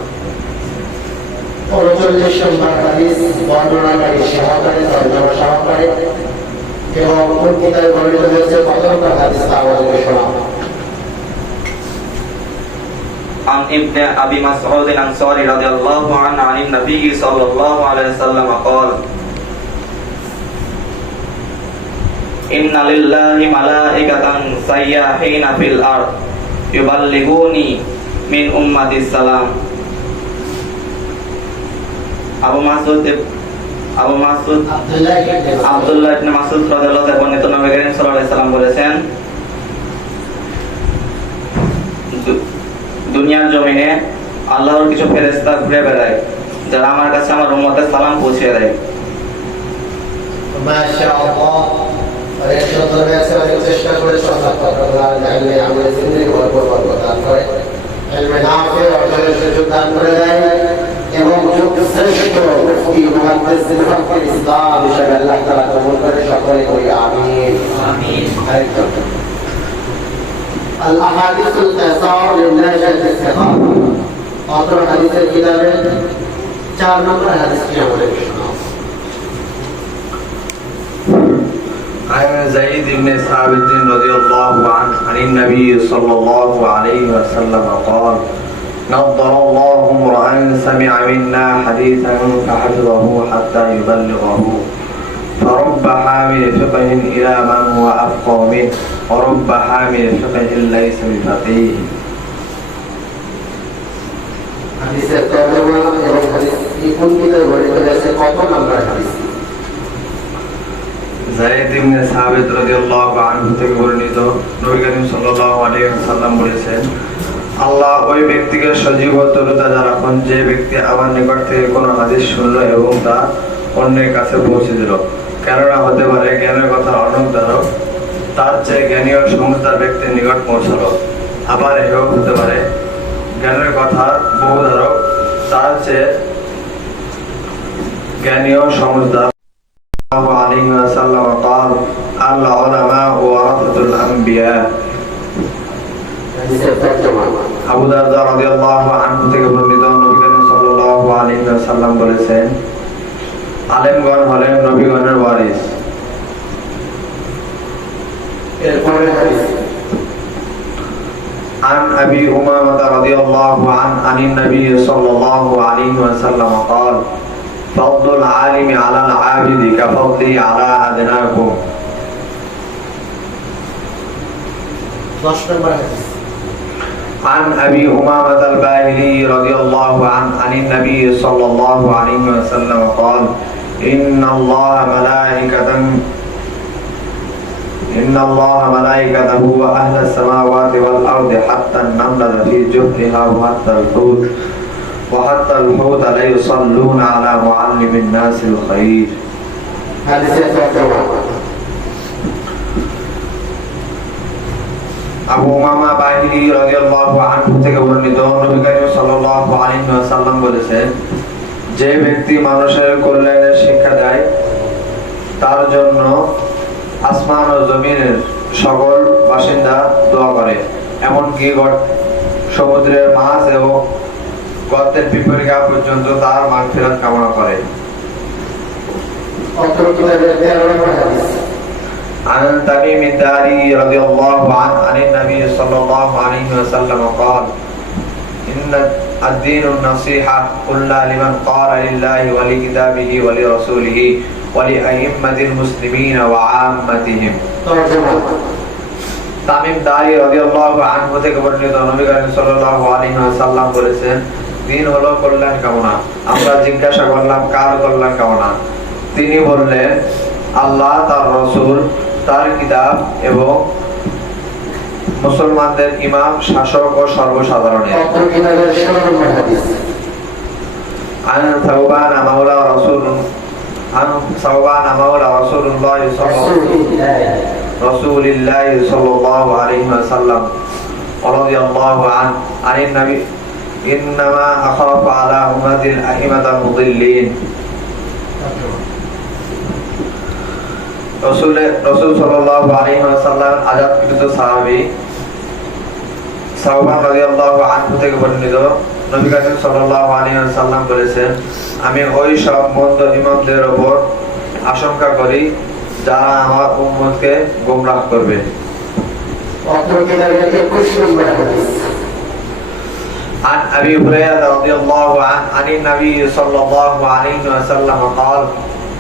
39 নম্বর হাদিস বর্ণনাকারী সহকারে তর্জমা সহকারে এবং কোন কিতাবে বর্ণিত হয়েছে কত নম্বর হাদিস তা আমাদেরকে শোনাও। عن ابن أبي مسعود الأنصاري رضي الله عنه عن النبي صلى الله عليه وسلم قال إن لله ملائكة سياحين في الأرض يبلغوني من أمتي السلام. আবু মাসউদ আব্দুল্লাহ ইবনে মাসউদ রাদিয়াল্লাহু তাআলা বর্ণিত নবী করিম সাল্লাল্লাহু আলাইহি সাল্লাম বলেছেন, দুনিয়ার জমিনে আল্লাহর কিছু ফেরেশতা ঘুরে বেড়ায় যারা আমার কাছে আমার উম্মতের সালাম পৌঁছে দেয়। মাশাআল্লাহ। অনেক সুন্দর হয়েছে, অনেক চেষ্টা করে সজাগ করার জানলে আমাদের জিন্দেগি ভরপুর বরকত দান করে, ইলমে নাফি অর্জনের সুযোগ দান করে দেয় এবং শ্রেষ্ঠ মুফতি মুহাদ্দিস ফখরুল ইসলাম হিসেবে আল্লাহ তাআলা কবুল করে সকলে করি আমিন আমিন। আল আহাদিসুল কাসার লিনাশাত ইসতিকাম। অত্র হাদিসের কিতাবে 4 নম্বর হাদিসটি আমাদের শোনাও। عن زيد بن ثابت رضي الله عنه عن النبي صلى الله عليه وسلم قال نضر الله امرأ سمع منا حديثا فحفظه حتى يبلغه فرب حامل فقه إلى من هو أفقه منه ورب حامل فقه ليس بفقيه. হাদিসের তর্জমা এবং হাদিসটি কোন কিতাবে বর্ণিত হয়েছে কত নম্বর হাদিস? যায়েদ ইবনে সাবিত রাদিয়াল্লাহু আনহু থেকে বর্ণিত, নবী করিম সাল্লাল্লাহু আলাইহি ওয়াসাল্লাম বলেছেন, আল্লাহ ওই ব্যক্তিকে সজীব ও তরতাজা রাখুন যে ব্যক্তি আমার নিকট থেকে কোনো হাদিস শুনল এবং তা অন্যের কাছে পৌঁছে দিল। কেননা হতে পারে জ্ঞানের কথা অনেক ধারক তার চেয়ে জ্ঞানী ও সমঝদার ব্যক্তির নিকট পৌঁছালো, আবার এও হতে পারে জ্ঞানের কথা বহু ধারক তার চেয়ে জ্ঞানী ও সমঝদার। عليه وسلم قال العلماء ورثة الأنبياء. আবু দারদা রাদিয়াল্লাহু আনহু থেকে বর্ণিত, নবী করিম সাল্লাল্লাহু আলাইহি ওয়াসাল্লাম বলেছেন, আলেমগণ হলেন নবীগণের ওয়ারিস। এরপরে হাদিস عن أبي أمامة رضي الله عنه عن النبي صلى الله عليه وسلم قال فضل العالم على العابد كفضلي على أدناكم. 10 নম্বর হাদিস عن أبي أمامة الباهلي رضي الله عنه عن النبي صلى الله عليه وسلم قال إن الله ملائكته وأهل السماوات والأرض حتى النملة في جحرها وحتى الحوت لا يصلون على معلم الناس الخير. হাদিসের তর্জমা আবু উমামা বাহিলি রাদিয়াল্লাহু আনহু থেকে বর্ণিত, নবী করিম সাল্লাল্লাহু আলাইহি ওয়াসাল্লাম বলেছেন, যে ব্যক্তি মানুষের কল্যাণের শিক্ষা দেয় তার জন্য আসমান ও জমিনের সকল বাসিন্দা দোয়া করে, এমনকি সমুদ্রের মাছ এবং গর্তের পিপরিকা পর্যন্ত তার মাগফিরাত কামনা করে। অত্র কিতাবে 13 নম্বর হাদিস عن تميم الداري رضي الله عنه عن النبي صلى الله عليه وسلم قال إن الدين النصيحة قلنا لمن قال لله ولكتابه ولرسوله ولأئمة المسلمين وعامتهم. তামিম দারি রাদিয়াল্লাহু আনহু থেকে বর্ণিত, নবী করিম সাল্লাল্লাহু আলাইহি ওয়াসাল্লাম বলেছেন, দিন হলো কল্যাণ কামনা। আমরা জিজ্ঞাসা করলাম, কার কল্যাণ কামনা? তিনি বললেন, আল্লাহ, তার রাসূল, তার কিতাব এবং মুসলমানদের ইমাম, শাসক ও সর্বসাধারণের। عن ثوبان مولى رسول الله صلى الله عليه وسلم رضي الله عنه عن النبي إنما أخاف على أمة الأئمة المضلين. রাসূল সাল্লাল্লাহু আলাইহি ওয়াসাল্লাম আজাদকৃত সাহাবী সাওবান রাদিয়াল্লাহু আনহু থেকে বর্ণিত নবী করিম সাল্লাল্লাহু আলাইহি ওয়াসাল্লাম বলেছেন, আমি ওই সব মন্দ ইমামদের উপর আশঙ্কা করি যারা আমার উম্মতকে গোমরাহ করবে। অত্র কিতাবের 21 নম্বর হাদিস। عن أبي هريرة رضي الله عنه عن النبي صلى الله عليه وسلم قال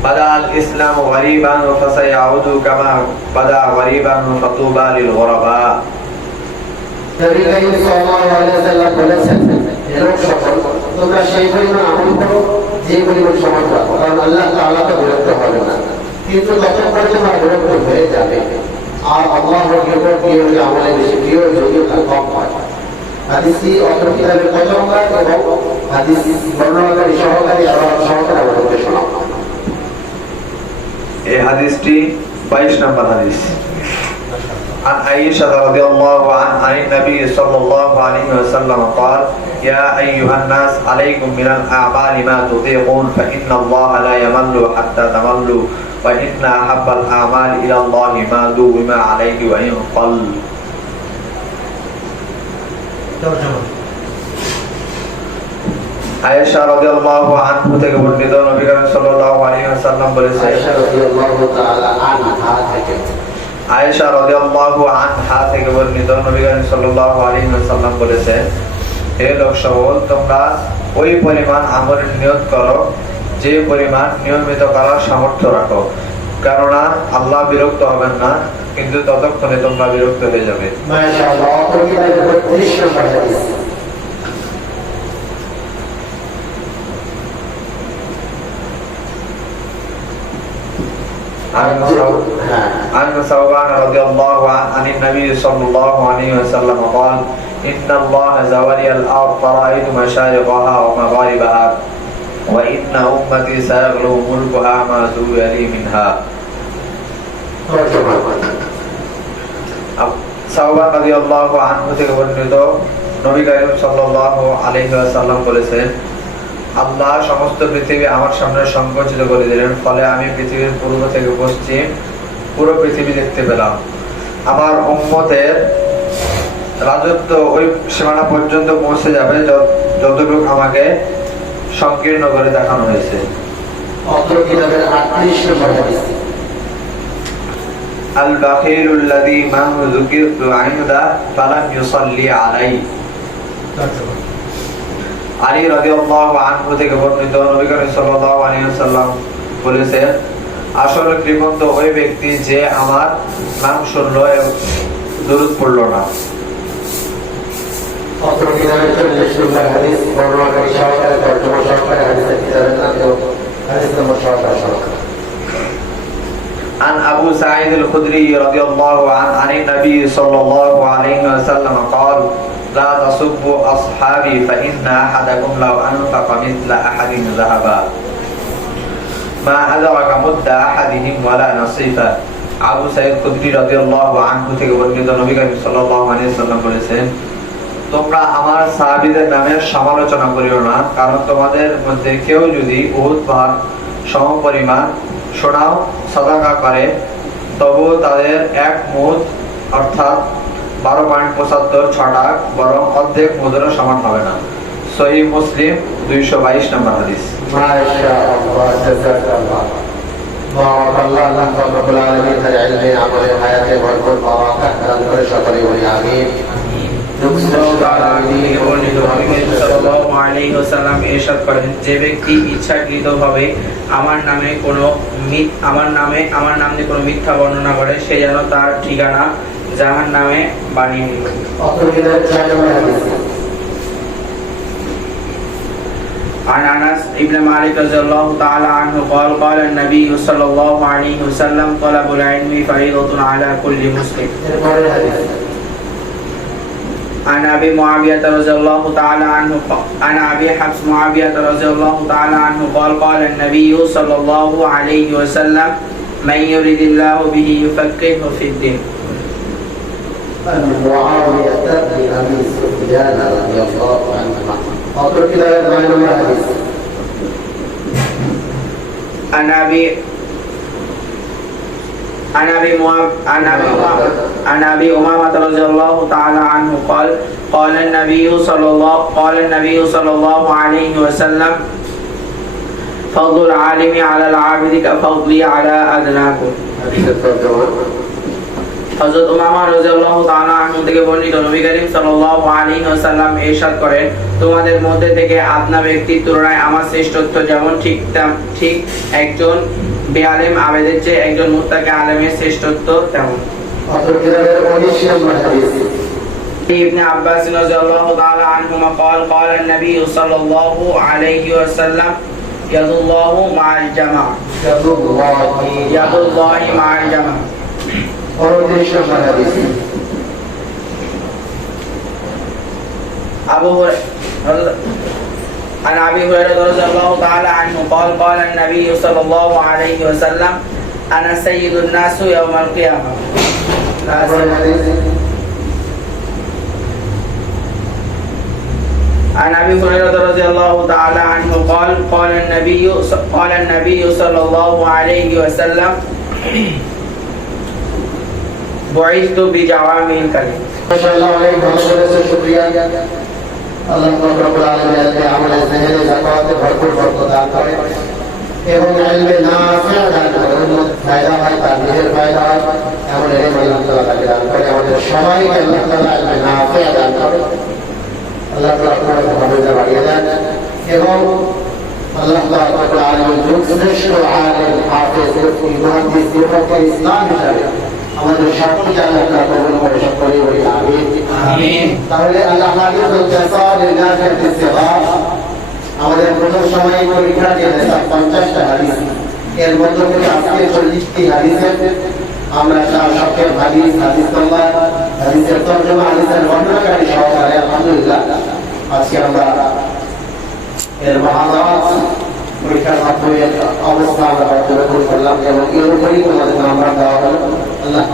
بدأ الإسلام غريبا فسيعود كما بدأ غريبا فطوبى للغرباء। নবী করিম সাল্লাল্লাহু আলাইহি ওয়াসাল্লাম বলেছেন, হে লোক সকল, তোমরা সেই পরিমাণ আমল করো যে পরিমাণ সমাজ রাখো, কারণ আল্লাহ তাআলা তো বিরক্ত হবে না, কিন্তু ততক্ষণ তোমার বিরক্ত হয়ে যাবে। আর আল্লাহর নিকট প্রিয় আমলে বেশি প্রিয় যদিও তা কম হয়। হাদিসটি অত্র কিতাবের কত নম্বর এবং হাদিস বর্ণনাকারী সহকারী সহকারে আমাদেরকে শোনাও। এই হাদিসটি 22 নম্বর হাদিস। عن عائشة رضي الله عنها عن النبي صلى الله عليه وسلم قال يا أيها الناس عليكم من الأعمال ما تطيقون فإن الله لا يمل حتى تملوا وإن أحب الأعمال إلى الله ما دوم عليه وإن قل। আয়েশা রাদিয়াল্লাহু আনহা থেকে বর্ণিত নবী করিম সাল্লাল্লাহু আলাইহি ওয়াসাল্লাম বলেছেন, আয়েশা রাদিয়াল্লাহু আনহা থেকে বর্ণিত নবী করিম সাল্লাল্লাহু আলাইহি ওয়াসাল্লাম বলেছেন, হে লোক সকল, তোমরা ওই পরিমাণ আমলের নিয়ত করো যে পরিমাণ নিয়মিত করার সামর্থ্য রাখো, কেননা আল্লাহ বিরক্ত হবেন না, কিন্তু ততক্ষণে তোমরা বিরক্ত হয়ে যাবে। মাশাআল্লাহ। অত্র কিতাবের 32 নম্বর হাদিস। عن ثوبان رضي الله عنه عن النبي صلى الله عليه وسلم قال إن الله زوالي الأرض فرأيت مشارقها ومغاربها وإن أمتي سيغلو ملكها ما زوي لي منها। সাওবান রাদিয়াল্লাহু আনহু থেকে বর্ণিত নবী করিম সাল্লাল্লাহু আলাইহি ওয়াসাল্লাম বলেছেন, আল্লাহ সমস্ত পৃথিবী আমার সামনে সংকুচিত করে দিলেন, ফলে আমি পৃথিবীর পূর্ব থেকে পশ্চিম পুরো পৃথিবী দেখতে পেলাম। আমার উম্মতের রাজত্ব ওই সীমানা পর্যন্ত পৌঁছে যাবে যতটুকু আমাকে সংকীর্ণ করে দেখানো হয়েছে। অত্র কিতাবের 38 নম্বর হাদিস। আল বাখিলুল লাযী মান যুকিরতু ইনদা ফালাম ইউসাল্লি আলাইহি। আলী রাদিয়াল্লাহু আনহু থেকে বর্ণিত নবী করিম সাল্লাল্লাহু আলাইহি ওয়াসাল্লাম বলেছেন, আসলে কৃপন্ত ওই ব্যক্তি যে আমার নাম শুনল এবং দরুদ পড়ল না। অত্র কিতাবের 40 নম্বর হাদিস। বর্ণনাকারী সহকারে তরজমা সহকারে হাদিসের কিতাবের নাম এবং হাদিস নম্বর সহকারে। عن أبو سعيد الخدري رضي الله عنه عن النبي صلى الله عليه وسلم قال لا تسبوا أصحابي فإن أحدكم لو أنفق مثل أحد ذهبا ما أدرك مد أحدهم ولا نصيفا। আবু সাঈদ খুদরি রাদিয়াল্লাহু আনহু থেকে বর্ণিত নবী করিম সাল্লাল্লাহু আলাইহি ওয়াসাল্লাম বলেছেন, তোমরা আমার সাহাবীদের নামে সমালোচনা করিও না, কারণ তোমাদের মধ্যে কেউ যদি উহুদ পাহাড় সমপরিমাণ সোনাও সাদাকা করে তবু তাদের এক মুদ অর্থাৎ 12.75 ছটা বরং অর্ধেক মুদ্রা সমান হবে না। সহিহ মুসলিম 222 নম্বর হাদিস। মাশাআল্লাহ, জাযাকাল্লাহ। বারাকাল্লাহ। আল্লাহ রাব্বুল আলামিন তার ইলমে আমলে হায়াতে ভরপুর বারাকাত দান করে সকলে বলি আমিন। ইরশাদ করেন, যে ব্যক্তি ইচ্ছাকৃতভাবে আমার নাম নিয়ে কোনো মিথ্যা বর্ণনা করে সে যেন তার ঠিকানা জাহান্নামে বানিয়ে নিল। عن أنس بن مالك رضي الله تعالى عنه قال قال النبي صلى الله عليه وسلم طلب العلم فريضة على كل مسلم. عن أبي معاوية رضي الله تعالى عنه عن أبي حفص معاوية رضي الله تعالى عنه قال قال النبي صلى الله عليه وسلم من يريد الله به يفقهه في الدين. معاوية بن أبي سفيان رضي الله عنهما. أترك إلى الحديث. عن أبي عن ابي امامه رضي الله تعالى عنه قال قال النبي صلى الله عليه وسلم فضل العالم على العابد كفضلي على ادناكم হযরত উমামা রাদিয়াল্লাহু তাআলা আনহু থেকে বর্ণিত নবী করিম সাল্লাল্লাহু আলাইহি ওয়াসাল্লাম ইরশাদ করেন তোমাদের মধ্যে থেকে আদনা ব্যক্তির তুলনায় আমার শ্রেষ্ঠত্ব যেমন ঠিক একজন বেআলেম আবেদের চেয়ে একজন মুত্তাকি আলেমের শ্রেষ্ঠত্ব তেমন। ابن عباس رضي الله تعالى عنهما قال قال النبي صلى الله عليه وسلم يد الله مع الجماعة يد الله مع الجماعة عن ابي هريره رضي الله تعالى عنه قال قال النبي صلى الله عليه وسلم انا سيد الناس يوم القيامه عن ابي هريره رضي الله تعالى عنه قال قال النبي صلى الله عليه وسلم بعثت بجوامع الكلم মাশাআল্লাহ অনেক ভালো করেছে শুকরিয়া আল্লাহ রাব্বুল আলামিন আমাদের জেহেনে যাকাতে ভরপুর বরকত দান করে এবং ইলমে নাফি দান করে ফায়দা হয় তার ফায়দা হয় এমন ইলম আল্লাহ তাআলা তাকে দান করে আমাদের সবাইকে আল্লাহ তাআলা ইলমে নাফি দান করে আল্লাহ তাআলা আমাদের ভালোবাসা বাড়িয়ে দেন এবং আল্লাহ রাব্বুল আলামিন শ্রেষ্ঠ আলেম হাফেজ মুহাদ্দিস মুফাসসির ইসলাম হিসেবে আমাদের সকলকে আল্লাহ তাআলা কবুল করে সকলে বলি আমিন আমিন। তাহলে আল্লাহ হাদিসুল জাসার লিনাফিয়াতি সিগার আমাদের প্রথম সময় পরীক্ষা দিয়েছে 50টা হাদিস, এর মধ্যে থেকে আজকে 40টি হাদিসের আমরা সবকে হাদিস নাম্বার হাদিসের তরজমা হাদিসের বর্ণনাকারী সহকারে আলহামদুলিল্লাহ আজকে আমরা এর মহাদাত পরীক্ষার মাধ্যমে অবস্থা আমরা পর্যবেক্ষণ করলাম এবং এর উপরেই তোমাদের নাম্বার দেওয়া হলো। আল্লাহ